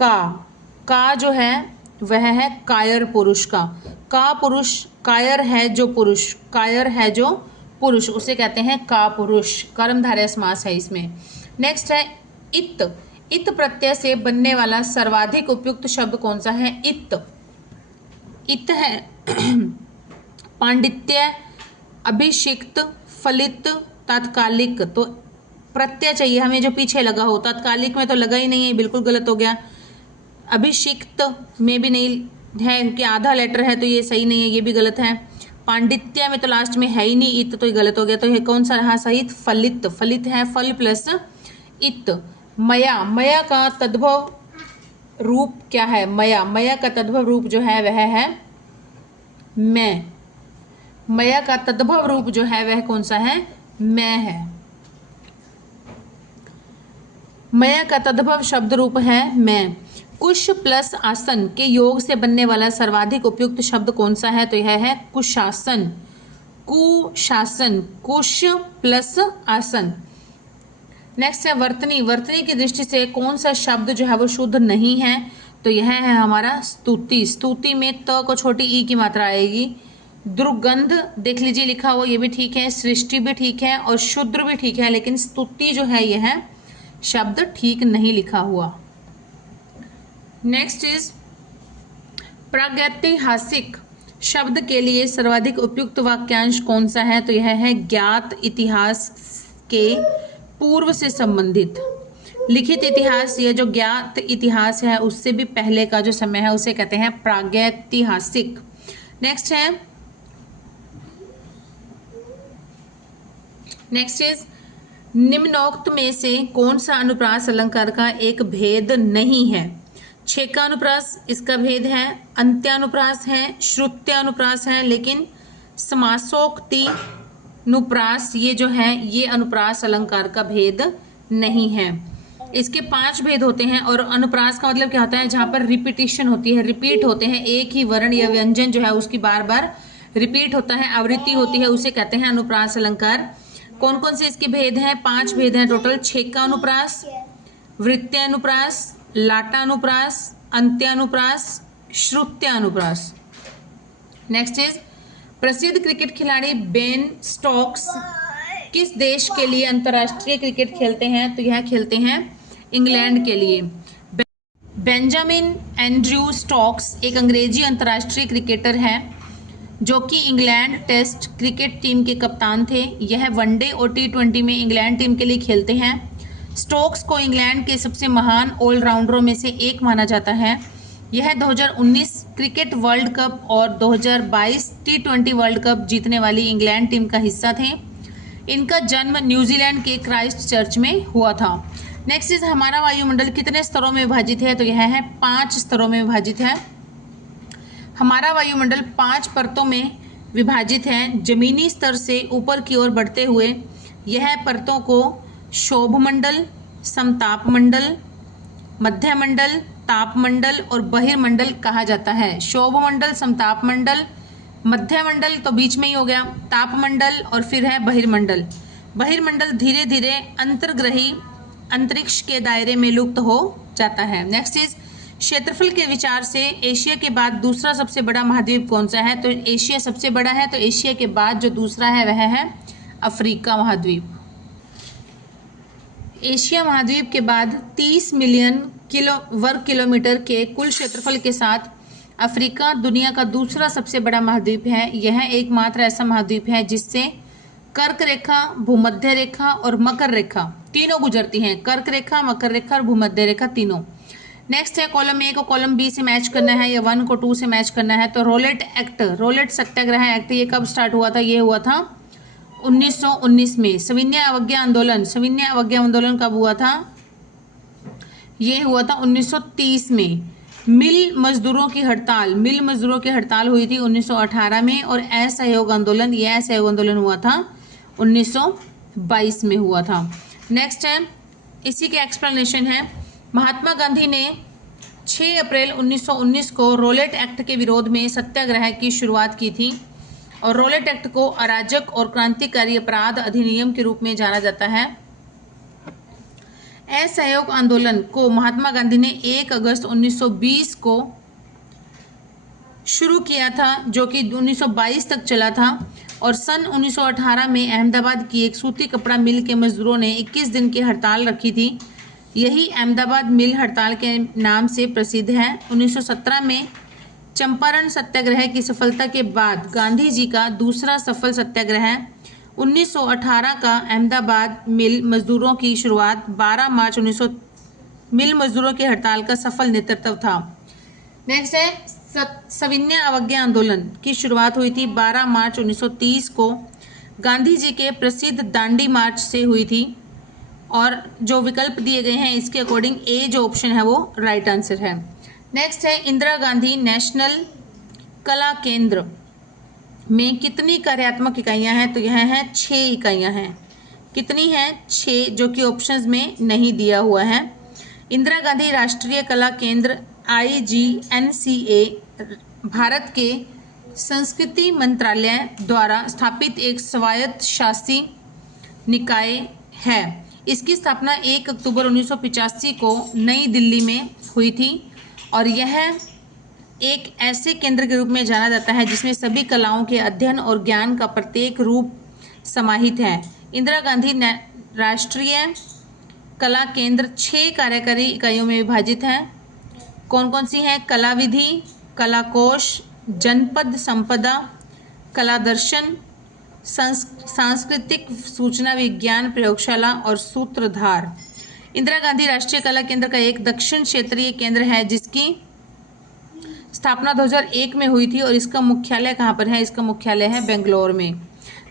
का जो है वह है कायर पुरुष का। का पुरुष, कायर है जो पुरुष, कायर है जो पुरुष, उसे कहते हैं का पुरुष। कर्मधारय समास है इसमें। नेक्स्ट है इत। इत प्रत्यय से बनने वाला सर्वाधिक उपयुक्त शब्द कौन सा है? इत। इत है पांडित्य, अभिषिक्त, फलित, तात्कालिक। तो प्रत्यय चाहिए हमें जो पीछे लगा हो, तात्कालिक में तो लगा ही नहीं है, बिल्कुल गलत हो गया। अभिषिक्त में भी नहीं है कि आधा लेटर है, तो ये सही नहीं है, ये भी गलत है। पांडित्य में तो लास्ट में है ही नहीं इत, तो ये गलत हो गया। तो ये कौन सा रहा सही? फलित। फलित है फल प्लस इत। मया, मया का तद्भव रूप क्या है? मया, मया का तद्भव रूप जो है वह है मैं। मया का तद्भव रूप जो है वह कौन सा है? मैं है। मया का तद्भव शब्द रूप है मैं। कुश प्लस आसन के योग से बनने वाला सर्वाधिक उपयुक्त शब्द कौन सा है? तो यह है कुशासन। कुशासन, कुश प्लस आसन। नेक्स्ट है वर्तनी। वर्तनी की दृष्टि से कौन सा शब्द जो है वो शुद्ध नहीं है? तो यह है हमारा स्तुति। स्तुति में त को छोटी ई की मात्रा आएगी। दुर्गंध देख लीजिए लिखा हुआ, ये भी ठीक है। सृष्टि भी ठीक है और शूद्र भी ठीक है, लेकिन स्तुति जो है यह शब्द ठीक नहीं लिखा हुआ। नेक्स्ट इज प्रागैतिहासिक शब्द के लिए सर्वाधिक उपयुक्त वाक्यांश कौन सा है? तो यह है ज्ञात इतिहास के पूर्व से संबंधित। लिखित इतिहास, यह जो ज्ञात इतिहास है उससे भी पहले का जो समय है उसे कहते हैं प्रागैतिहासिक। नेक्स्ट है, नेक्स्ट इज निम्नोक्त में से कौन सा अनुप्रास अलंकार का एक भेद नहीं है? छेकानुप्रास इसका भेद है, अंत्यानुप्रास है, श्रुत्यानुप्रास है, लेकिन समासोक्ति अनुप्रास ये जो है ये अनुप्रास अलंकार का भेद नहीं है। इसके 5 भेद होते हैं और अनुप्रास का मतलब क्या होता है? जहां पर रिपीटिशन होती है, रिपीट होते हैं, एक ही वर्ण या व्यंजन जो है उसकी बार बार रिपीट होता है, आवृत्ति होती है, उसे कहते हैं अनुप्रास अलंकार। कौन कौन से इसके भेद हैं? 5 भेद हैं टोटल। छेकानुप्रास, वृत्त्यानुप्रास, लाटानुप्रास, अंत्यानुप्रास, श्रुत्यानुप्रास। नेक्स्ट इज प्रसिद्ध क्रिकेट खिलाड़ी बेन स्टोक्स किस देश के लिए अंतर्राष्ट्रीय क्रिकेट खेलते हैं? तो यह खेलते हैं इंग्लैंड के लिए। बेंजामिन एंड्रयू स्टोक्स एक अंग्रेजी अंतर्राष्ट्रीय क्रिकेटर है जो कि इंग्लैंड टेस्ट क्रिकेट टीम के कप्तान थे। यह वनडे और T20 में इंग्लैंड टीम के लिए खेलते हैं। स्टोक्स को इंग्लैंड के सबसे महान ऑलराउंडरों में से एक माना जाता है। यह 2019 क्रिकेट वर्ल्ड कप और 2022 T20 वर्ल्ड कप जीतने वाली इंग्लैंड टीम का हिस्सा थे। इनका जन्म न्यूजीलैंड के क्राइस्ट चर्च में हुआ था। नेक्स्ट इज हमारा वायुमंडल कितने स्तरों में विभाजित है? तो यह है 5 स्तरों में विभाजित है। हमारा वायुमंडल 5 परतों में विभाजित है। जमीनी स्तर से ऊपर की ओर बढ़ते हुए यह परतों को शोभमंडल, समतापमंडल, मध्यमंडल, तापमंडल और बहिर्मंडल कहा जाता है। शोभमंडल, समतापमंडल, मध्यमंडल तो बीच में ही हो गया, तापमंडल और फिर है बहिर्मंडल। बहिर्मंडल धीरे धीरे अंतर्ग्रही अंतरिक्ष के दायरे में लुप्त हो जाता है। नेक्स्ट इज क्षेत्रफल के विचार से एशिया के बाद दूसरा सबसे बड़ा महाद्वीप कौन सा है? तो एशिया सबसे बड़ा है, तो एशिया के बाद जो दूसरा है वह है अफ्रीका महाद्वीप। एशिया महाद्वीप के बाद 30 मिलियन वर्ग किलोमीटर के कुल क्षेत्रफल के साथ अफ्रीका दुनिया का दूसरा सबसे बड़ा महाद्वीप है। यह एकमात्र ऐसा महाद्वीप है जिससे कर्क रेखा, भूमध्य रेखा और मकर रेखा तीनों गुजरती हैं। कर्क रेखा, मकर रेखा और भूमध्य रेखा तीनों। नेक्स्ट है कॉलम ए को कॉलम बी से मैच करना है या 1 को 2 से मैच करना है। तो रोलेट एक्ट, रोलेट सत्याग्रह एक्ट, ये कब स्टार्ट हुआ था? ये हुआ था 1919 में। सविनय अवज्ञा आंदोलन, सविनय अवज्ञा आंदोलन कब हुआ था? ये हुआ था 1930 में। मिल मजदूरों की हड़ताल, मिल मजदूरों की हड़ताल हुई थी 1918 में। और असहयोग आंदोलन, यह असहयोग आंदोलन हुआ था 1922 में हुआ था। नेक्स्ट है, इसी के एक्सप्लेनेशन है। महात्मा गांधी ने 6 अप्रैल 1919 को रोलेट एक्ट के विरोध में सत्याग्रह की शुरुआत की थी। और रोलेट एक्ट को अराजक और क्रांतिकारी अपराध अधिनियम के रूप में जाना जाता है। असहयोग आंदोलन को महात्मा गांधी ने 1 अगस्त 1920 को शुरू किया था, जो कि 1922 तक चला था। और सन 1918 में अहमदाबाद की एक सूती कपड़ा मिल के मजदूरों ने 21 दिन की हड़ताल रखी थी। यही अहमदाबाद मिल हड़ताल के नाम से प्रसिद्ध है। 1917 में चंपारण सत्याग्रह की सफलता के बाद गांधी जी का दूसरा सफल सत्याग्रह 1918 का अहमदाबाद मिल मजदूरों की शुरुआत 12 मार्च 1900 मिल मजदूरों की हड़ताल का सफल नेतृत्व था। नेक्स्ट है सविनय अवज्ञा आंदोलन की शुरुआत हुई थी 12 मार्च 1930 को गांधी जी के प्रसिद्ध दांडी मार्च से हुई थी। और जो विकल्प दिए गए हैं इसके अकॉर्डिंग ए जो ऑप्शन है वो राइट आंसर है। नेक्स्ट है इंदिरा गांधी नेशनल कला केंद्र में कितनी कार्यात्मक इकाइयां हैं? तो यह है 6 इकाइयां हैं। कितनी हैं? 6, जो कि ऑप्शंस में नहीं दिया हुआ है। इंदिरा गांधी राष्ट्रीय कला केंद्र IGNCA भारत के संस्कृति मंत्रालय द्वारा स्थापित एक स्वायत्त शासी निकाय है। इसकी स्थापना 1 अक्टूबर 1985 को नई दिल्ली में हुई थी। और यह एक ऐसे केंद्र के रूप में जाना जाता है जिसमें सभी कलाओं के अध्ययन और ज्ञान का प्रत्येक रूप समाहित है। इंदिरा गांधी राष्ट्रीय कला केंद्र 6 कार्यकारी इकाइयों में विभाजित है। कौन कौन सी हैं? कला विधि, कला कोश, जनपद संपदा, कला दर्शन, सांस्कृतिक सूचना विज्ञान प्रयोगशाला और सूत्रधार। इंदिरा गांधी राष्ट्रीय कला केंद्र का एक दक्षिण क्षेत्रीय केंद्र है जिसकी स्थापना 2001 में हुई थी। और इसका मुख्यालय कहाँ पर है? इसका मुख्यालय है बेंगलोर में।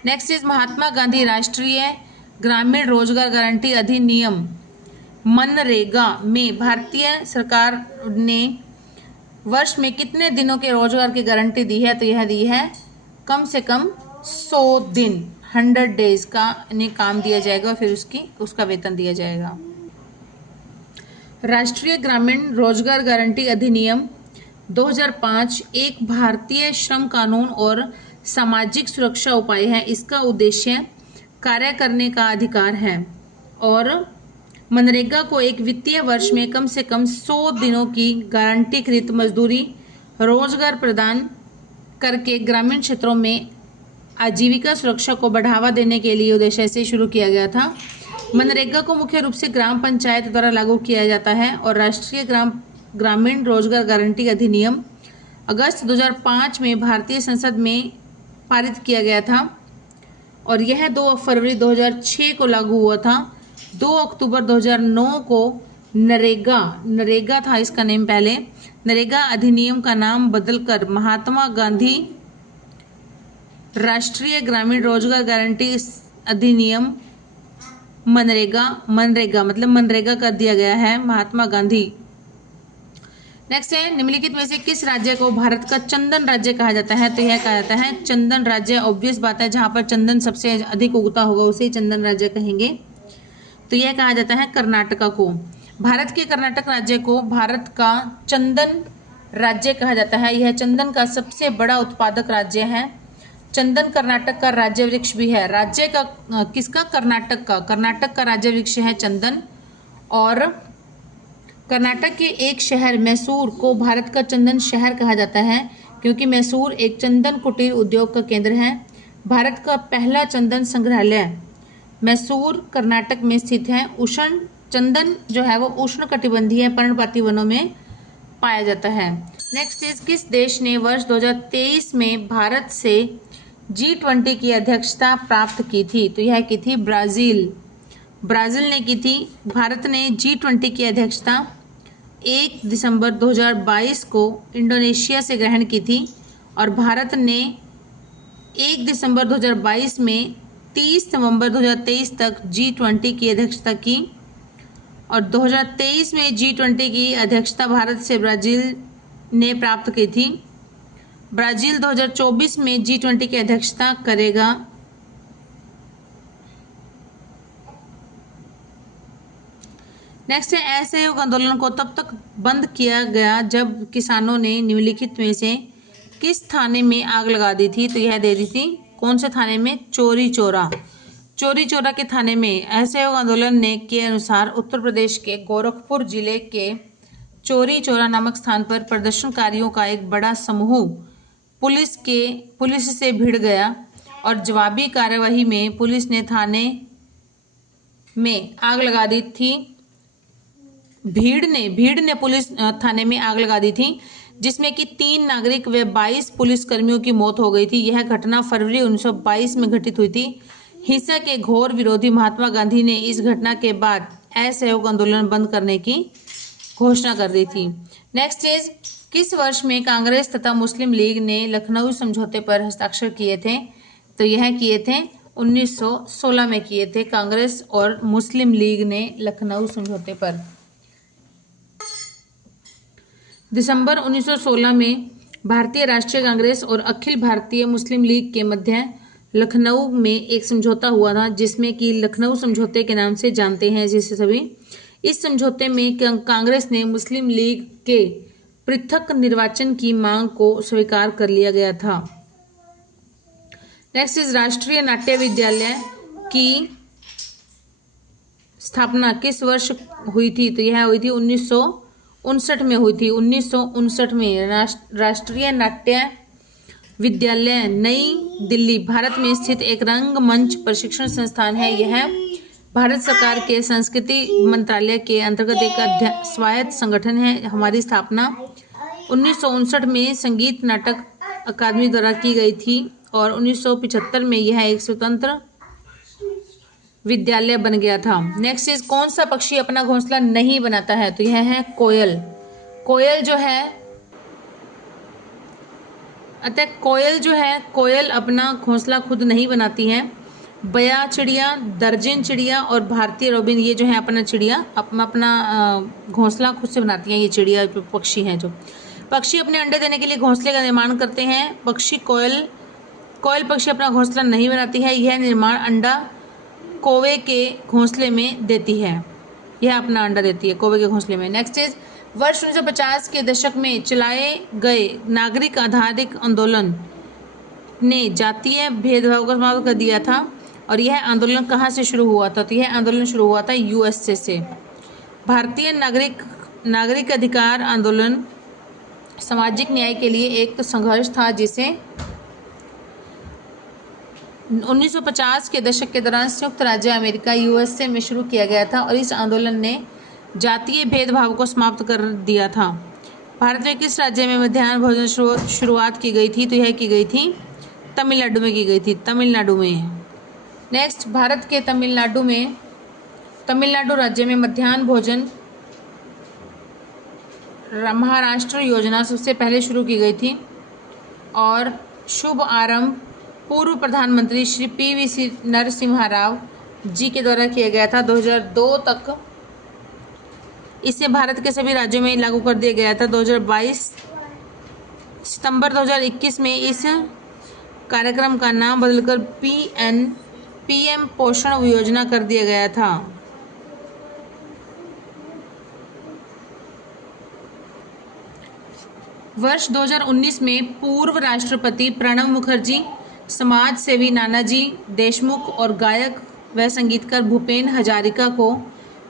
नेक्स्ट इज महात्मा गांधी राष्ट्रीय ग्रामीण रोजगार गारंटी अधिनियम मनरेगा में भारतीय सरकार ने वर्ष में कितने दिनों के रोजगार की गारंटी दी है? तो यह दी है कम से कम 100 दिन, 100 डेज का इन्हें काम दिया जाएगा और फिर उसका वेतन दिया जाएगा। राष्ट्रीय ग्रामीण रोजगार गारंटी अधिनियम 2005 एक भारतीय श्रम कानून और सामाजिक सुरक्षा उपाय है। इसका उद्देश्य कार्य करने का अधिकार है और मनरेगा को एक वित्तीय वर्ष में कम से कम 100 दिनों की गारंटीकृत मजदूरी रोजगार प्रदान करके ग्रामीण क्षेत्रों में आजीविका सुरक्षा को बढ़ावा देने के लिए उद्देश्य से शुरू किया गया था। मनरेगा को मुख्य रूप से ग्राम पंचायत द्वारा लागू किया जाता है। और राष्ट्रीय ग्रामीण रोजगार गारंटी अधिनियम अगस्त 2005 में भारतीय संसद में पारित किया गया था। और यह 2 फरवरी 2006 को लागू हुआ था। 2 अक्टूबर 2009 को नरेगा था इसका नेम पहले, नरेगा अधिनियम का नाम बदलकर महात्मा गांधी राष्ट्रीय ग्रामीण रोजगार गारंटी अधिनियम मनरेगा मतलब मनरेगा कर दिया गया है महात्मा गांधी। नेक्स्ट है निम्नलिखित में से किस राज्य को भारत का चंदन राज्य कहा जाता है? तो यह कहा जाता है चंदन राज्य। ऑब्वियस बात है, जहां पर चंदन सबसे अधिक उगता होगा उसे चंदन राज्य कहेंगे। तो यह कहा जाता है कर्नाटका को। भारत के कर्नाटक राज्य को भारत का चंदन राज्य कहा जाता है। यह चंदन का सबसे बड़ा उत्पादक राज्य है। चंदन कर्नाटक का राज्य वृक्ष भी है। राज्य का किसका? कर्नाटक का। कर्नाटक का राज्य वृक्ष है चंदन। और कर्नाटक के एक शहर मैसूर को भारत का चंदन शहर कहा जाता है क्योंकि मैसूर एक चंदन कुटीर उद्योग का केंद्र है। भारत का पहला चंदन संग्रहालय मैसूर कर्नाटक में स्थित है। उष्ण चंदन जो है वो उष्णकटिबंधीय पर्णपाती वनों में पाया जाता है। नेक्स्ट इज, किस देश ने वर्ष 2023 में भारत से G20 की अध्यक्षता प्राप्त की थी? तो यह की थी ब्राज़ील। ब्राज़ील ने की थी। भारत ने G20 की अध्यक्षता 1 दिसंबर 2022 को इंडोनेशिया से ग्रहण की थी और भारत ने 1 दिसंबर 2022 में 30 नवंबर 2023 तक G20 की अध्यक्षता की और 2023 में G20 की अध्यक्षता भारत से ब्राज़ील ने प्राप्त की थी। ब्राज़ील 2024 में G20 की अध्यक्षता करेगा। नेक्स्ट है, असहयोग आंदोलन को तब तक बंद किया गया जब किसानों ने निम्नलिखित में से किस थाने में आग लगा दी थी? तो यह दे दी थी कौन से थाने में? चौरी चौरा। चौरी चौरा के थाने में असहयोग आंदोलन ने के अनुसार उत्तर प्रदेश के गोरखपुर जिले के चौरी चौरा नामक स्थान पर प्रदर्शनकारियों का एक बड़ा समूह पुलिस से भिड़ गया और जवाबी कार्यवाही में पुलिस ने थाने में आग लगा दी थी। भीड़ ने पुलिस थाने में आग लगा दी थी जिसमें कि 3 नागरिक व 22 पुलिसकर्मियों की मौत हो गई थी। यह घटना फरवरी 1922 में घटित हुई थी। हिंसा के घोर विरोधी महात्मा गांधी ने इस घटना के बाद असहयोग आंदोलन बंद करने की घोषणा कर दी थी। नेक्स्ट इज, किस वर्ष में कांग्रेस तथा मुस्लिम लीग ने लखनऊ समझौते पर हस्ताक्षर किए थे? तो यह किए थे 1916 में किए थे कांग्रेस और मुस्लिम लीग ने लखनऊ समझौते पर। दिसंबर 1916 में भारतीय राष्ट्रीय कांग्रेस और अखिल भारतीय मुस्लिम लीग के मध्य लखनऊ में एक समझौता हुआ था जिसमें कि लखनऊ समझौते के नाम से जानते हैं जिसे सभी। इस समझौते में कांग्रेस ने मुस्लिम लीग के पृथक निर्वाचन की मांग को स्वीकार कर लिया गया था। नेक्स्ट इज, राष्ट्रीय नाट्य विद्यालय की स्थापना किस वर्ष हुई थी? तो यह हुई थी 1959 में हुई थी। 1959 में राष्ट्रीय नाट्य विद्यालय नई दिल्ली भारत में स्थित एक रंगमंच प्रशिक्षण संस्थान है। यह भारत सरकार के संस्कृति मंत्रालय के अंतर्गत एक स्वायत्त संगठन है। हमारी स्थापना 1959 में संगीत नाटक अकादमी द्वारा की गई थी और 1975 में यह एक स्वतंत्र विद्यालय बन गया था। नेक्स्ट इज, कौन सा पक्षी अपना घोंसला नहीं बनाता है? तो यह है कोयल। कोयल जो है कोयल अपना घोंसला खुद नहीं बनाती है। बया चिड़िया, दर्जन चिड़िया और भारतीय रोबिन ये जो है अपना घोंसला खुद से बनाती हैं। ये चिड़िया पक्षी हैं जो पक्षी अपने अंडे देने के लिए घोंसले का निर्माण करते हैं। कोयल पक्षी अपना घोंसला नहीं बनाती है। यह निर्माण अंडा कौवे के घोंसले में देती है। यह अपना अंडा देती है कौवे के घोंसले में। नेक्स्ट इज, वर्ष 1950 के दशक में चलाए गए नागरिक आधारित आंदोलन ने जातीय भेदभाव को समाप्त कर दिया था और यह आंदोलन कहाँ से शुरू हुआ था? तो यह आंदोलन शुरू हुआ था USA से। भारतीय नागरिक अधिकार आंदोलन सामाजिक न्याय के लिए एक संघर्ष था जिसे 1950 के दशक के दौरान संयुक्त राज्य अमेरिका USA में शुरू किया गया था और इस आंदोलन ने जातीय भेदभाव को समाप्त कर दिया था। भारत में किस राज्य में मध्याह्न भोजन शुरुआत की गई थी? तो यह की गई थी तमिलनाडु में की गई थी। तमिलनाडु में। नेक्स्ट, भारत के तमिलनाडु राज्य में मध्याह्न भोजन महाराष्ट्र योजना सबसे पहले शुरू की गई थी और शुभ आरंभ पूर्व प्रधानमंत्री श्री PV नरसिम्हा राव जी के द्वारा किया गया था। 2002 तक इसे भारत के सभी राज्यों में लागू कर दिया गया था। 2022 सितंबर 2021 में इस कार्यक्रम का नाम बदलकर PM पोषण योजना कर दिया गया था। वर्ष 2019 में पूर्व राष्ट्रपति प्रणब मुखर्जी, समाज सेवी नानाजी देशमुख और गायक व संगीतकार भूपेन हजारिका को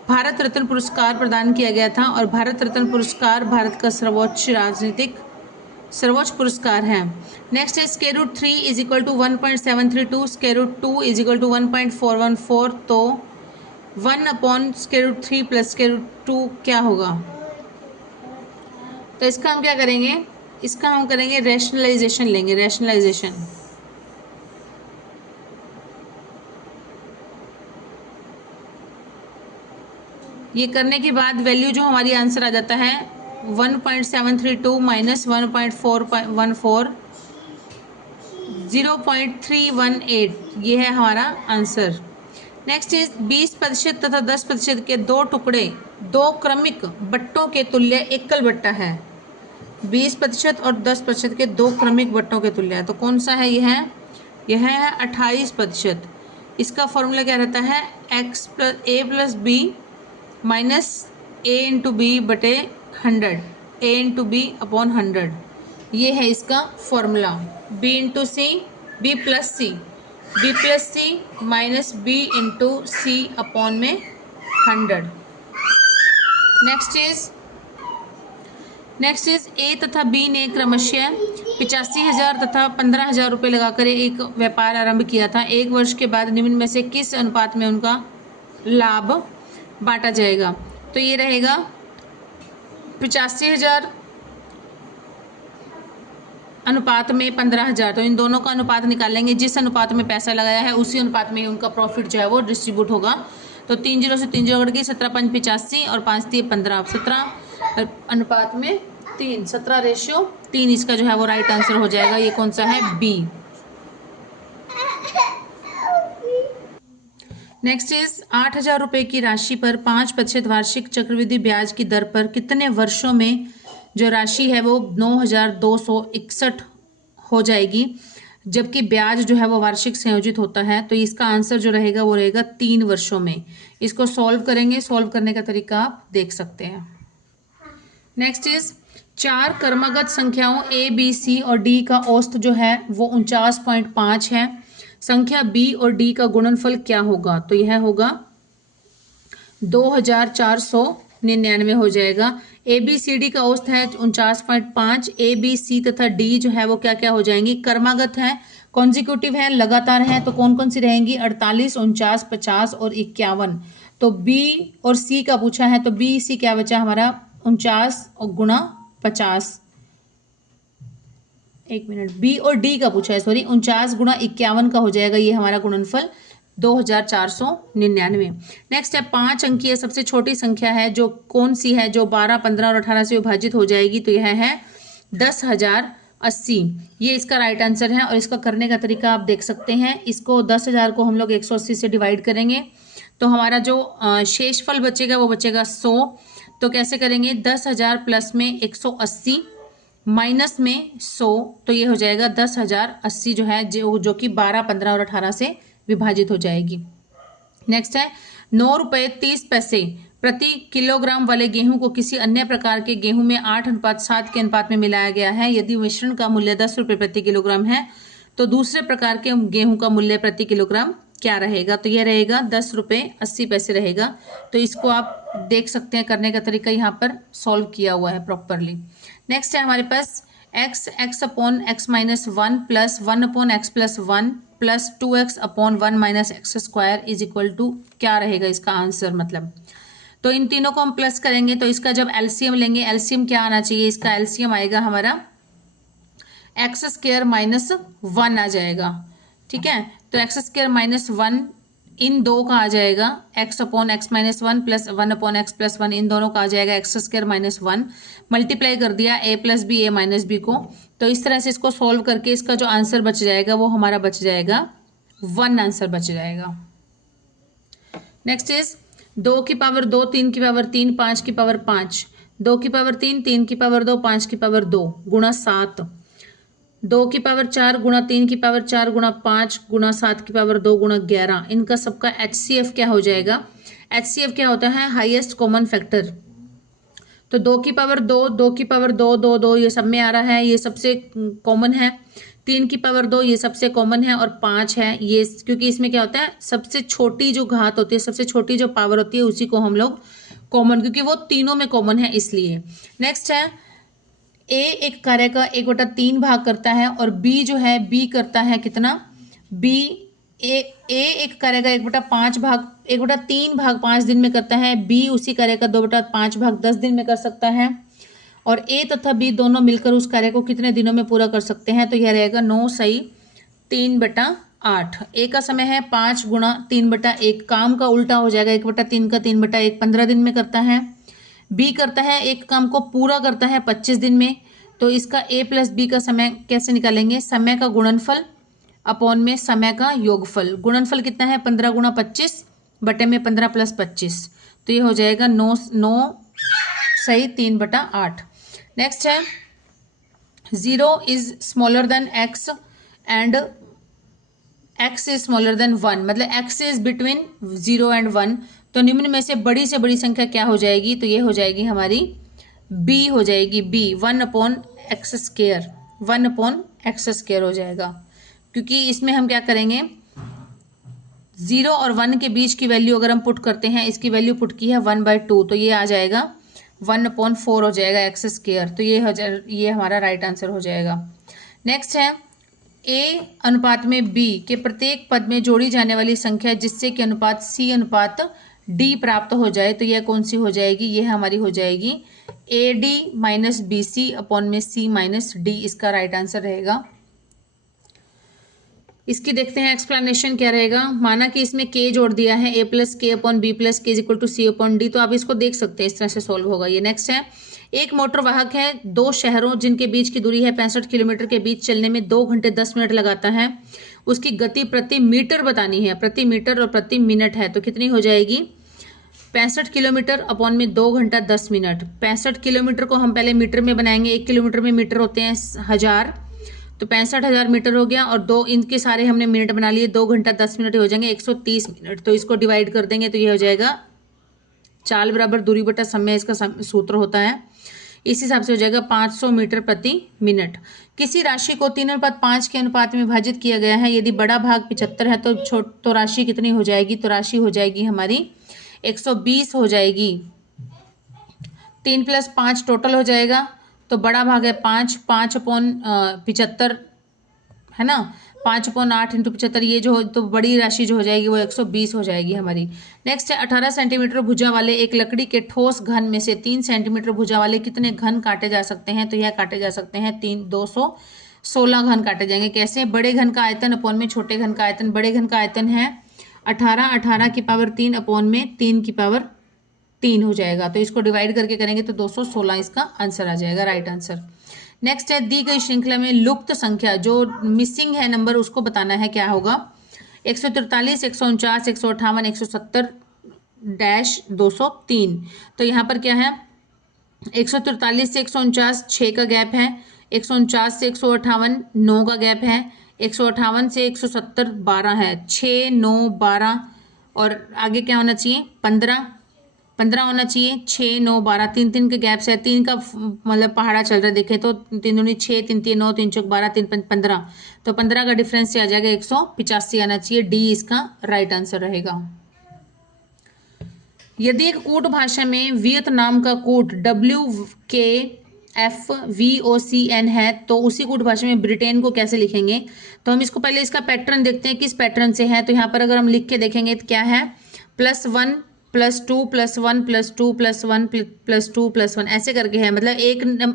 भारत रत्न पुरस्कार प्रदान किया गया था और भारत रत्न पुरस्कार भारत का सर्वोच्च पुरस्कार है। नेक्स्ट है square root 3 is equal to 1.732, square root 2 is equal to 1.414, तो 1 upon square root 3 plus square root 2 क्या होगा? तो इसका हम क्या करेंगे, इसका हम करेंगे रैशनलाइजेशन लेंगे, रैशनलाइजेशन। ये करने के बाद वैल्यू जो हमारी आंसर आ जाता है 1.732 माइनस 1.414, 0.318, ये है हमारा आंसर। नेक्स्ट इज 20% तथा 10% के दो टुकड़े दो क्रमिक बट्टों के तुल्य एकल बट्टा है। 20% और 10% के दो क्रमिक बट्टों के तुल्य है, तो कौन सा है? यह है 28%। इसका फॉर्मूला क्या रहता है? x plus a plus B minus a into B बटे 100, a इंटू बी अपॉन 100, ये है इसका फॉर्मूला। b इंटू सी, b प्लस सी माइनस b इंटू सी अपॉन में 100। नेक्स्ट इज ए तथा बी ने क्रमशः 85,000 तथा 15,000 रुपये लगाकर एक व्यापार आरंभ किया था। एक वर्ष के बाद निम्न में से किस अनुपात में उनका लाभ बांटा जाएगा? तो ये रहेगा 85,000 अनुपात में 15,000, तो इन दोनों का अनुपात निकालेंगे। जिस अनुपात में पैसा लगाया है उसी अनुपात में उनका प्रॉफिट जो है वो डिस्ट्रीब्यूट होगा। तो 3 0 से 3 0 कट गई, 17 5 85 और 5 3 15, 17 अनुपात में 3, 17:3 इसका जो है वो राइट आंसर हो जाएगा। ये कौन सा है? बी। नेक्स्ट इज 8,000 रुपये की राशि पर 5% वार्षिक चक्रवृद्धि ब्याज की दर पर कितने वर्षों में जो राशि है वो 9,261 हो जाएगी, जबकि ब्याज जो है वो वार्षिक संयोजित होता है? तो इसका आंसर जो रहेगा वो रहेगा 3 वर्षों में। इसको सॉल्व करेंगे, सॉल्व करने का तरीका आप देख सकते हैं। नेक्स्ट इज 4 क्रमागत संख्याओं a, b, c और d का औसत जो है वो 49.5 है। संख्या b और d का गुणनफल क्या होगा? तो यह होगा 2,499 हो जाएगा। ए बी सी डी का औसत है 49.5। ए बी सी तथा डी जो है वो क्या क्या हो जाएंगी? क्रमागत है, कॉन्जिक्यूटिव है, लगातार है, तो कौन कौन सी रहेंगी? 48, 49, 50 और 51। तो बी और सी का पूछा है, तो बी सी क्या बचा हमारा? 49 और गुणा 50, एक मिनट, बी और डी का पूछा है, सॉरी, 49 गुणा 51 का हो जाएगा ये हमारा गुणनफल 2,499। नेक्स्ट है 5 अंकीय सबसे छोटी संख्या है जो कौन सी है, जो 12, 15 और 18 से विभाजित हो जाएगी? तो यह है 10,080। ये इसका राइट आंसर है और इसका करने का तरीका आप देख सकते हैं। इसको 10,000 को हम लोग 180 से डिवाइड करेंगे तो हमारा जो शेषफल बचेगा वो बचेगा 100। तो कैसे करेंगे? 10,000 प्लस में 180 माइनस में 100, तो ये हो जाएगा 10,080 जो है जो कि 12, 15 और 18 से विभाजित हो जाएगी। नेक्स्ट है 9 रुपये 30 पैसे प्रति किलोग्राम वाले गेहूं को किसी अन्य प्रकार के गेहूं में 8:7 के अनुपात में मिलाया गया है। यदि मिश्रण का मूल्य 10 रुपये प्रति किलोग्राम है तो दूसरे प्रकार के गेहूं का मूल्य प्रति किलोग्राम क्या रहेगा? तो यह रहेगा 10 रुपये 80 पैसे रहेगा। तो इसको आप देख सकते हैं, करने का तरीका यहाँ पर सॉल्व किया हुआ है प्रॉपरली। नेक्स्ट है हमारे पास x upon x minus 1 plus 1 upon x plus 1 plus 2x upon 1 minus x square is equal to क्या रहेगा इसका आंसर? मतलब तो इन तीनों को हम प्लस करेंगे तो इसका जब एलसीएम लेंगे, एलसीएम क्या आना चाहिए? इसका एलसीएम आएगा हमारा एक्स स्क्वायर माइनस 1 आ जाएगा। ठीक है, तो एक्स स्क्वायर माइनस 1 इन दो का आ जाएगा, x upon x minus 1 plus 1 upon x plus 1 इन दोनों का आ जाएगा एक्स स्क्वायर माइनस 1। मल्टीप्लाई कर दिया a plus B A minus B को, तो इस तरह से इसको सॉल्व करके इसका जो आंसर बच जाएगा वो हमारा बच जाएगा 1 आंसर बच जाएगा। नेक्स्ट इज 2 की पावर 2, 3 की पावर 3, 5 की पावर 5, 2 की पावर 3, 3 की पावर 2, 5 की पावर 2 गुणा 7, 2 की पावर 4 गुणा 3 की पावर 4 गुणा 5 गुणा 7 की पावर 2 गुणा 11। इनका सबका HCF क्या हो जाएगा? HCF क्या होता है? Highest common factor. तो 2 की पावर 2, 2 की पावर 2, 2, 2 ये सब में आ रहा है, ये सबसे कॉमन है। 3 की पावर 2 ये सबसे कॉमन है, और 5 है ये, क्योंकि इसमें क्या होता है सबसे छोटी जो घात होती है, सबसे छोटी जो पावर होती है उसी को हम लोग कॉमन, क्योंकि वो तीनों में कॉमन है इसलिए। नेक्स्ट है ए एक कार्य का 1/3 भाग करता है, और बी जो है बी करता है कितना, बी ए एक कार्य का 1/3 भाग 5 दिन में करता है, बी उसी कार्य का 2/5 भाग 10 दिन में कर सकता है, और ए तथा बी दोनों मिलकर उस कार्य को कितने दिनों में पूरा कर सकते हैं, तो यह रहेगा 9 सही 3/8। ए का समय है 5 गुणा 3/1, काम का उल्टा हो जाएगा, 1/3 का 3/1 15 दिन में करता है। बी करता है एक काम को पूरा करता है 25 दिन में, तो इसका ए प्लस बी का समय कैसे निकालेंगे, समय का गुणनफल अपॉन में समय का योगफल। गुणनफल कितना है 15 गुणा 25 बटे में 15 प्लस 25, तो ये हो जाएगा 9 सही 3/8। नेक्स्ट है 0 is smaller than x and x is smaller than 1, मतलब x इज बिटवीन 0 एंड 1, तो निम्न में से बड़ी संख्या क्या हो जाएगी, तो ये हो जाएगी हमारी b हो जाएगी, b 1/x², 1/x² हो जाएगा, क्योंकि इसमें हम क्या करेंगे 0 और 1 के बीच की वैल्यू अगर हम पुट करते हैं, इसकी वैल्यू पुट की है 1/2, तो ये आ जाएगा 1/4 हो जाएगा x², तो ये हमारा राइट आंसर हो जाएगा। नेक्स्ट है a अनुपात में b के प्रत्येक पद में जोड़ी जाने वाली संख्या जिससे कि अनुपात c अनुपात d प्राप्त हो जाए, तो यह कौन सी हो जाएगी, यह हमारी हो जाएगी AD माइनस BC अपॉन में C माइनस D, इसका राइट आंसर रहेगा। इसकी देखते हैं एक्सप्लेनेशन क्या रहेगा। माना कि इसमें k जोड़ दिया है, a plus K upon B plus K is equal to C upon D, तो आप इसको देख सकते हैं इस तरह से सॉल्व होगा ये। नेक्स्ट है एक मोटर वाहक है, दो शहरों जिनके बीच की दूरी है 65 किलोमीटर के बीच चलने में 2 घंटे 10 मिनट लगाता है, उसकी गति प्रति मीटर बतानी है, प्रति मीटर और प्रति मिनट है, तो कितनी हो जाएगी 65 किलोमीटर अपॉन में 2 घंटा 10 मिनट। 65 किलोमीटर को हम पहले मीटर में बनाएंगे, 1 किलोमीटर में मीटर होते हैं 1000, तो 65,000 मीटर हो गया, और दो इनके सारे हमने मिनट बना लिए, 2 घंटा 10 मिनट हो जाएंगे 130 मिनट, तो इसको डिवाइड कर देंगे तो ये हो जाएगा चाल बराबर दूरी बटा समय, इसका सूत्र होता है, इस हिसाब से हो जाएगा 500 मीटर प्रति मिनट। किसी राशि को 3:5 के अनुपात में विभाजित किया गया है, यदि बड़ा भाग 75 है तो राशि कितनी हो जाएगी, तो राशि हो जाएगी हमारी 120 हो जाएगी। 3 + 5 टोटल हो जाएगा, तो बड़ा भाग है 5/75 है ना, 5/8 × 75, ये जो तो बड़ी राशि जो हो जाएगी वो 120 हो जाएगी हमारी। नेक्स्ट है 18 सेंटीमीटर भुजा वाले एक लकड़ी के ठोस घन में से 3 सेंटीमीटर भुजा वाले कितने घन काटे जा सकते हैं, तो यह काटे जा सकते हैं 216 घन काटे जाएंगे। कैसे, बड़े घन का आयतन अपॉन में छोटे घन का आयतन, बड़े घन का आयतन है 18 की पावर 3 अपॉन में 3 की पावर 3 हो जाएगा, तो इसको डिवाइड करके करेंगे तो 216 इसका आंसर आ जाएगा, राइट आंसर। नेक्स्ट है दी गई श्रृंखला में लुप्त संख्या जो मिसिंग है नंबर उसको बताना है, क्या होगा 143 149 158 170 -203, तो यहाँ पर क्या है 143 से 149 6 का गैप है, 149 से 158 9 का गैप है, 158 से 170 12 है, 6 9 12, और आगे क्या होना चाहिए 15 होना चाहिए, 6 9 12, 3 के गैप से 3 का मतलब पहाड़ा चल रहा है, देखें तो 3 दूनी 6 3 3 9 3 चौक 12 3 5 15, तो 15 का डिफरेंस से आ जाएगा 185 आना चाहिए, डी इसका राइट आंसर रहेगा। यदि एक कूट भाषा में वियतनाम का कूट WKFVOCN है, तो उसी कूट भाषा में ब्रिटेन को कैसे लिखेंगे, तो हम इसको पहले इसका पैटर्न देखते हैं किस पैटर्न से है। तो यहाँ पर अगर हम लिख के देखेंगे तो क्या है +1 +2 +1 +2 +1 +2 +1 ऐसे करके है, मतलब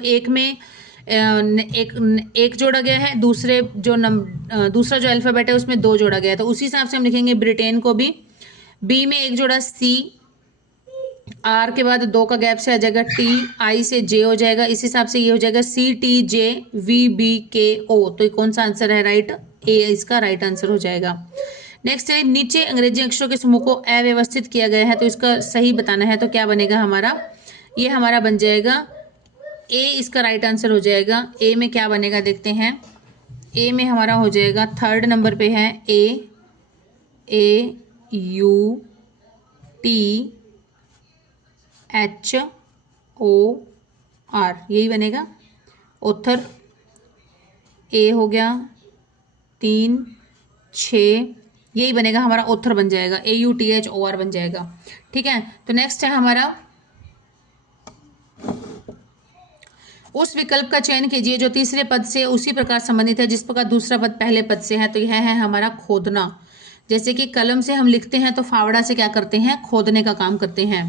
एक में एक जोड़ा गया है, दूसरा जो अल्फाबेट है उसमें 2 जोड़ा गया है, तो उसी हिसाब से हम लिखेंगे ब्रिटेन को भी। बी में एक जोड़ा C, आर के बाद 2 का गैप से आ जाएगा T, I से J हो जाएगा, इस हिसाब से ये हो जाएगा CTJVBKO, तो ये कौन सा आंसर है, राइट ए इसका राइट आंसर हो जाएगा। नेक्स्ट है नीचे अंग्रेजी अक्षरों के समूह को अव्यवस्थित किया गया है, तो इसका सही बताना है, तो क्या बनेगा हमारा, ये हमारा बन जाएगा ए, इसका राइट आंसर हो जाएगा। ए में क्या बनेगा देखते हैं, ए में हमारा हो जाएगा 3rd नंबर पे है AUTHOR, यही बनेगा। ऑथर ए हो गया, 3 6, यही बनेगा हमारा ओथर बन जाएगा, AUTHOR बन जाएगा। ठीक है, तो नेक्स्ट है हमारा, उस विकल्प का चयन कीजिए जो तीसरे पद से उसी प्रकार संबंधित है जिस प्रकार दूसरा पद पहले पद से है। तो यह है हमारा खोदना। जैसे कि कलम से हम लिखते हैं तो फावड़ा से क्या करते हैं, खोदने का काम करते हैं।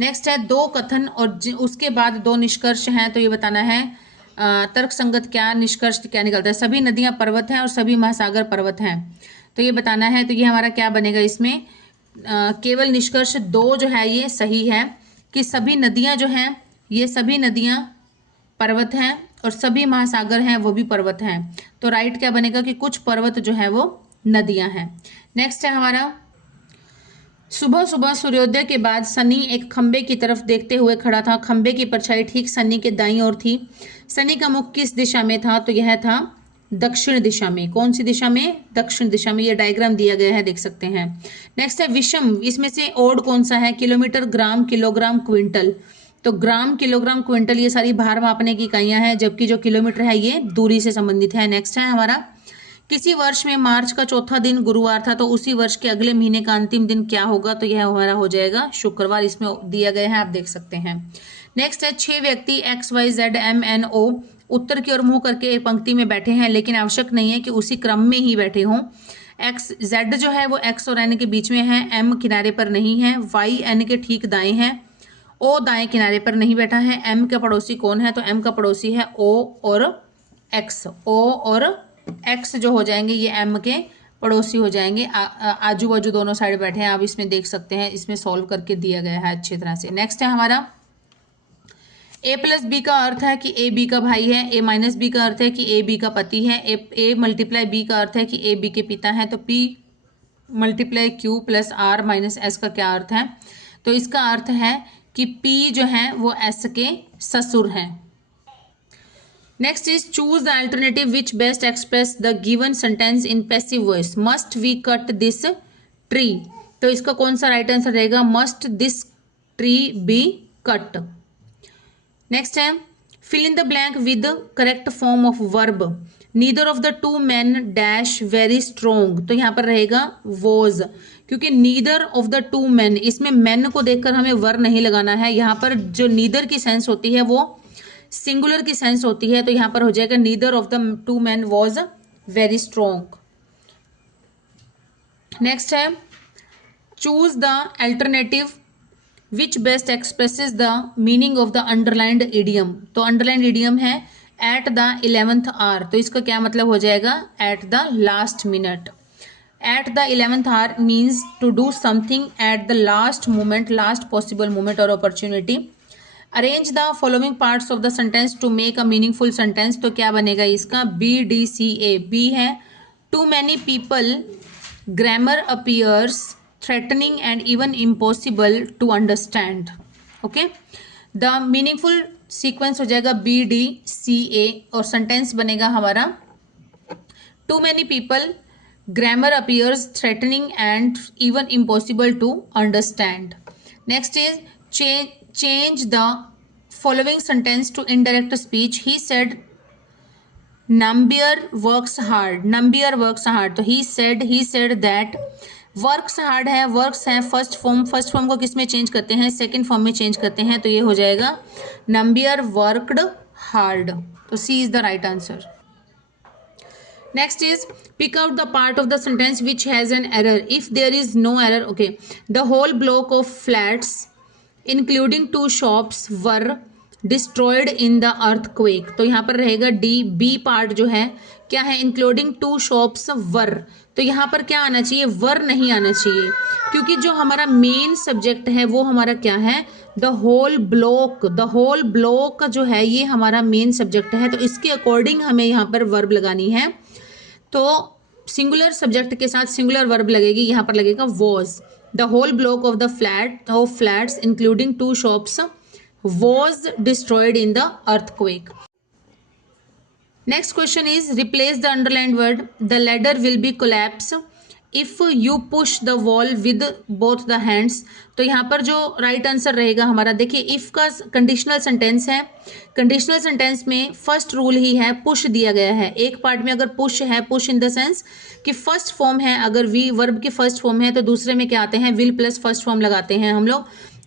नेक्स्ट है दो कथन और उसके बाद दो निष्कर्ष हैं। तो ये बताना है तर्क संगत क्या निष्कर्ष क्या निकलता है। सभी नदियां पर्वत हैं और सभी महासागर पर्वत हैं, तो ये बताना है। तो ये हमारा क्या बनेगा इसमें, केवल निष्कर्ष 2 जो है ये सही है कि सभी नदियां जो हैं ये सभी नदियां पर्वत हैं और सभी महासागर हैं वो भी पर्वत हैं। तो राइट क्या बनेगा कि कुछ पर्वत जो है वो नदियां हैं। नेक्स्ट है हमारा, सुबह सुबह सूर्योदय के बाद सनी एक खंबे की तरफ देखते हुए खड़ा था। खंबे की परछाई ठीक सनी के दाईं ओर थी। सनी का मुख किस दिशा में था, तो यह था दक्षिण दिशा में। कौन सी दिशा में, दक्षिण दिशा में। ये डायग्राम दिया गया है, देख सकते हैं। नेक्स्ट है विषम, इसमें से ओड कौन सा है, किलोमीटर, ग्राम, किलोग्राम, क्विंटल। तो ग्राम, किलोग्राम, क्विंटल ये सारी भार मापने की इकाइयां हैं, जबकि जो किलोमीटर है ये दूरी से संबंधित है। नेक्स्ट है हमारा, किसी वर्ष में मार्च का चौथा दिन गुरुवार था तो उसी वर्ष के अगले महीने का अंतिम दिन क्या होगा, तो यह हमारा हो जाएगा शुक्रवार। इसमें दिया गया है, आप देख सकते हैं। नेक्स्ट है 6 व्यक्ति XYZMNO उत्तर की ओर मुंह करके एक पंक्ति में बैठे हैं, लेकिन आवश्यक नहीं है कि उसी क्रम में ही बैठे हों। Z जो है वो X और N के बीच में है, M किनारे पर नहीं है, Y N के ठीक दाएं है, O दाएं किनारे पर नहीं बैठा है। M का पड़ोसी कौन है, तो M का पड़ोसी है O और X। O और X जो हो जाएंगे ये M के पड़ोसी हो जाएंगे। आजू बाजू दोनों साइड बैठे हैं, आप इसमें देख सकते हैं। इसमें सॉल्व करके दिया गया है अच्छी तरह से। नेक्स्ट है हमारा, A+B का अर्थ है कि A B का भाई है। A-B का अर्थ है कि A B का पति है। A × B का अर्थ है कि A B के पिता है। तो P × Q + R - S का क्या अर्थ है, तो इसका अर्थ है कि P जो है वो S के ससुर हैं। Next is choose the alternative which best express the given sentence in passive voice. Must we cut this tree, तो इसका कौन सा राइट आंसर रहेगा, must this tree be cut. Next है fill in the blank with correct form of verb. Neither of the two man dash very strong, तो यहाँ पर रहेगा वॉज, क्योंकि neither of the two man, इसमें man को देखकर हमें वर नहीं लगाना है। यहाँ पर जो नीदर की सेंस होती है वो सिंगुलर की सेंस होती है, तो यहां पर हो जाएगा neither of the two man was very strong. Next है choose the alternative which best expresses the meaning of the underlined idiom. तो अंडरलाइंड इडियम है एट द 11th आवर, तो इसका क्या मतलब हो जाएगा, at the last minute. At the 11th hour means to do something at the last moment, last possible moment और opportunity. Arrange the following parts of the sentence to make a meaningful sentence, तो क्या बनेगा इसका, BDCA। B है to many people, grammar appears threatening and even impossible to understand. Okay, the meaningful sequence हो जाएगा BDCA और sentence बनेगा हमारा to many people, grammar appears threatening and even impossible to understand. Next is change the following sentence to indirect speech. He said Nambiar works hard. Nambiar works hard. तो he said that works hard है, works है first form को किस में change करते हैं, second form में change करते हैं, तो ये हो जाएगा Nambiar worked hard। तो C is the right answer. Next is pick out the part of the sentence which has an error. If there is no error, okay, the whole block of flats including 2 shops were destroyed in the earthquake, तो यहाँ पर रहेगा D। B part जो है क्या है, including 2 shops वर, तो यहाँ पर क्या आना चाहिए, वर नहीं आना चाहिए, क्योंकि जो हमारा मेन सब्जेक्ट है वो हमारा क्या है, the whole block. The whole block जो है ये हमारा मेन सब्जेक्ट है, तो इसके अकॉर्डिंग हमें यहाँ पर वर्ब लगानी है। तो सिंगुलर सब्जेक्ट के साथ सिंगुलर वर्ब लगेगी, यहाँ पर लगेगा was. The whole block of the flats including 2 shops was destroyed in the earthquake. Next question is replace the underlined word. The ladder will be collapsed if you push the wall with both the hands, तो यहाँ पर जो right answer रहेगा हमारा, देखिए if का conditional sentence है, conditional sentence में फर्स्ट रूल ही है पुश दिया गया है। एक पार्ट में अगर पुश है, पुश इन द सेंस कि फर्स्ट फॉर्म है, अगर वी वर्ब की फर्स्ट फॉर्म है तो दूसरे में क्या आते हैं, विल प्लस फर्स्ट फॉर्म लगाते हैं हम लोग,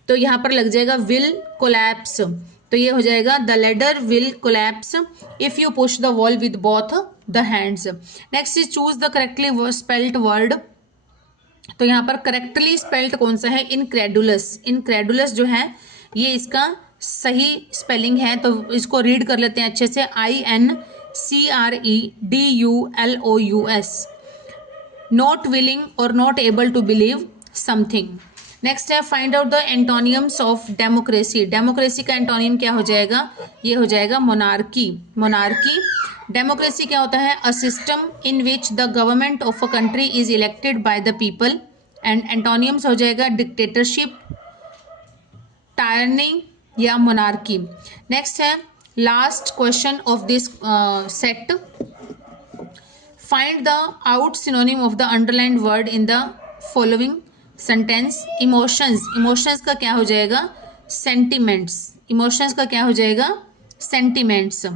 तो यहाँ पर लग जाएगा विल कोलैप्स, तो ये हो जाएगा the ladder will collapse if you push the wall with both the hands. Next is choose the correctly spelled word, तो यहाँ पर करेक्टली स्पेल्ड कौन सा है, इनक्रेडुलस। इनक्रेडुलस जो है ये इसका सही स्पेलिंग है, तो इसको रीड कर लेते हैं अच्छे से, INCREDULOUS, नॉट विलिंग और not able to believe something. Next है find out the antonyms of democracy. Democracy का एंटोनियम क्या हो जाएगा, ये हो जाएगा मोनार्की। मोनार्की, डेमोक्रेसी क्या होता है, a system in which the government of a country is elected by the people, and एंटोनियम्स हो जाएगा डिक्टेटरशिप, टायरनी या मोनार्की। नेक्स्ट है last question of this set, find the out synonym of the underlined word in the following sentence. Emotions, emotions का क्या हो जाएगा, sentiments. Emotions का क्या हो जाएगा, सेंटिमेंट्स।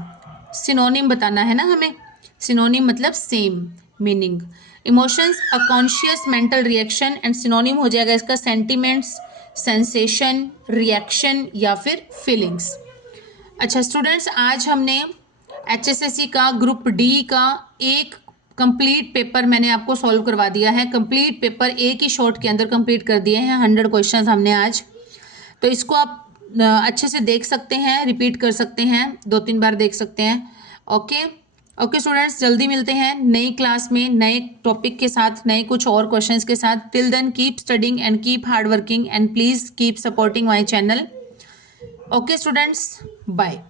सिनोनिम बताना है ना हमें, सिनोनिम मतलब same meaning. Emotions a conscious mental reaction, and synonym हो जाएगा इसका सेंटिमेंट्स, सेंसेशन, रिएक्शन या फिर फीलिंग्स। अच्छा स्टूडेंट्स, आज हमने HSSC का ग्रुप डी का एक कंप्लीट पेपर मैंने आपको सॉल्व करवा दिया है। कंप्लीट पेपर एक ही शॉट के अंदर कंप्लीट कर दिए हैं, 100 क्वेश्चंस हमने आज। तो इसको आप अच्छे से देख सकते हैं, रिपीट कर सकते हैं, 2-3 बार देख सकते हैं। ओके स्टूडेंट्स, जल्दी मिलते हैं नई क्लास में नए टॉपिक के साथ, नए कुछ और क्वेश्चंस के साथ। Till then keep studying and keep hard working and please keep supporting my channel. Okay students, bye.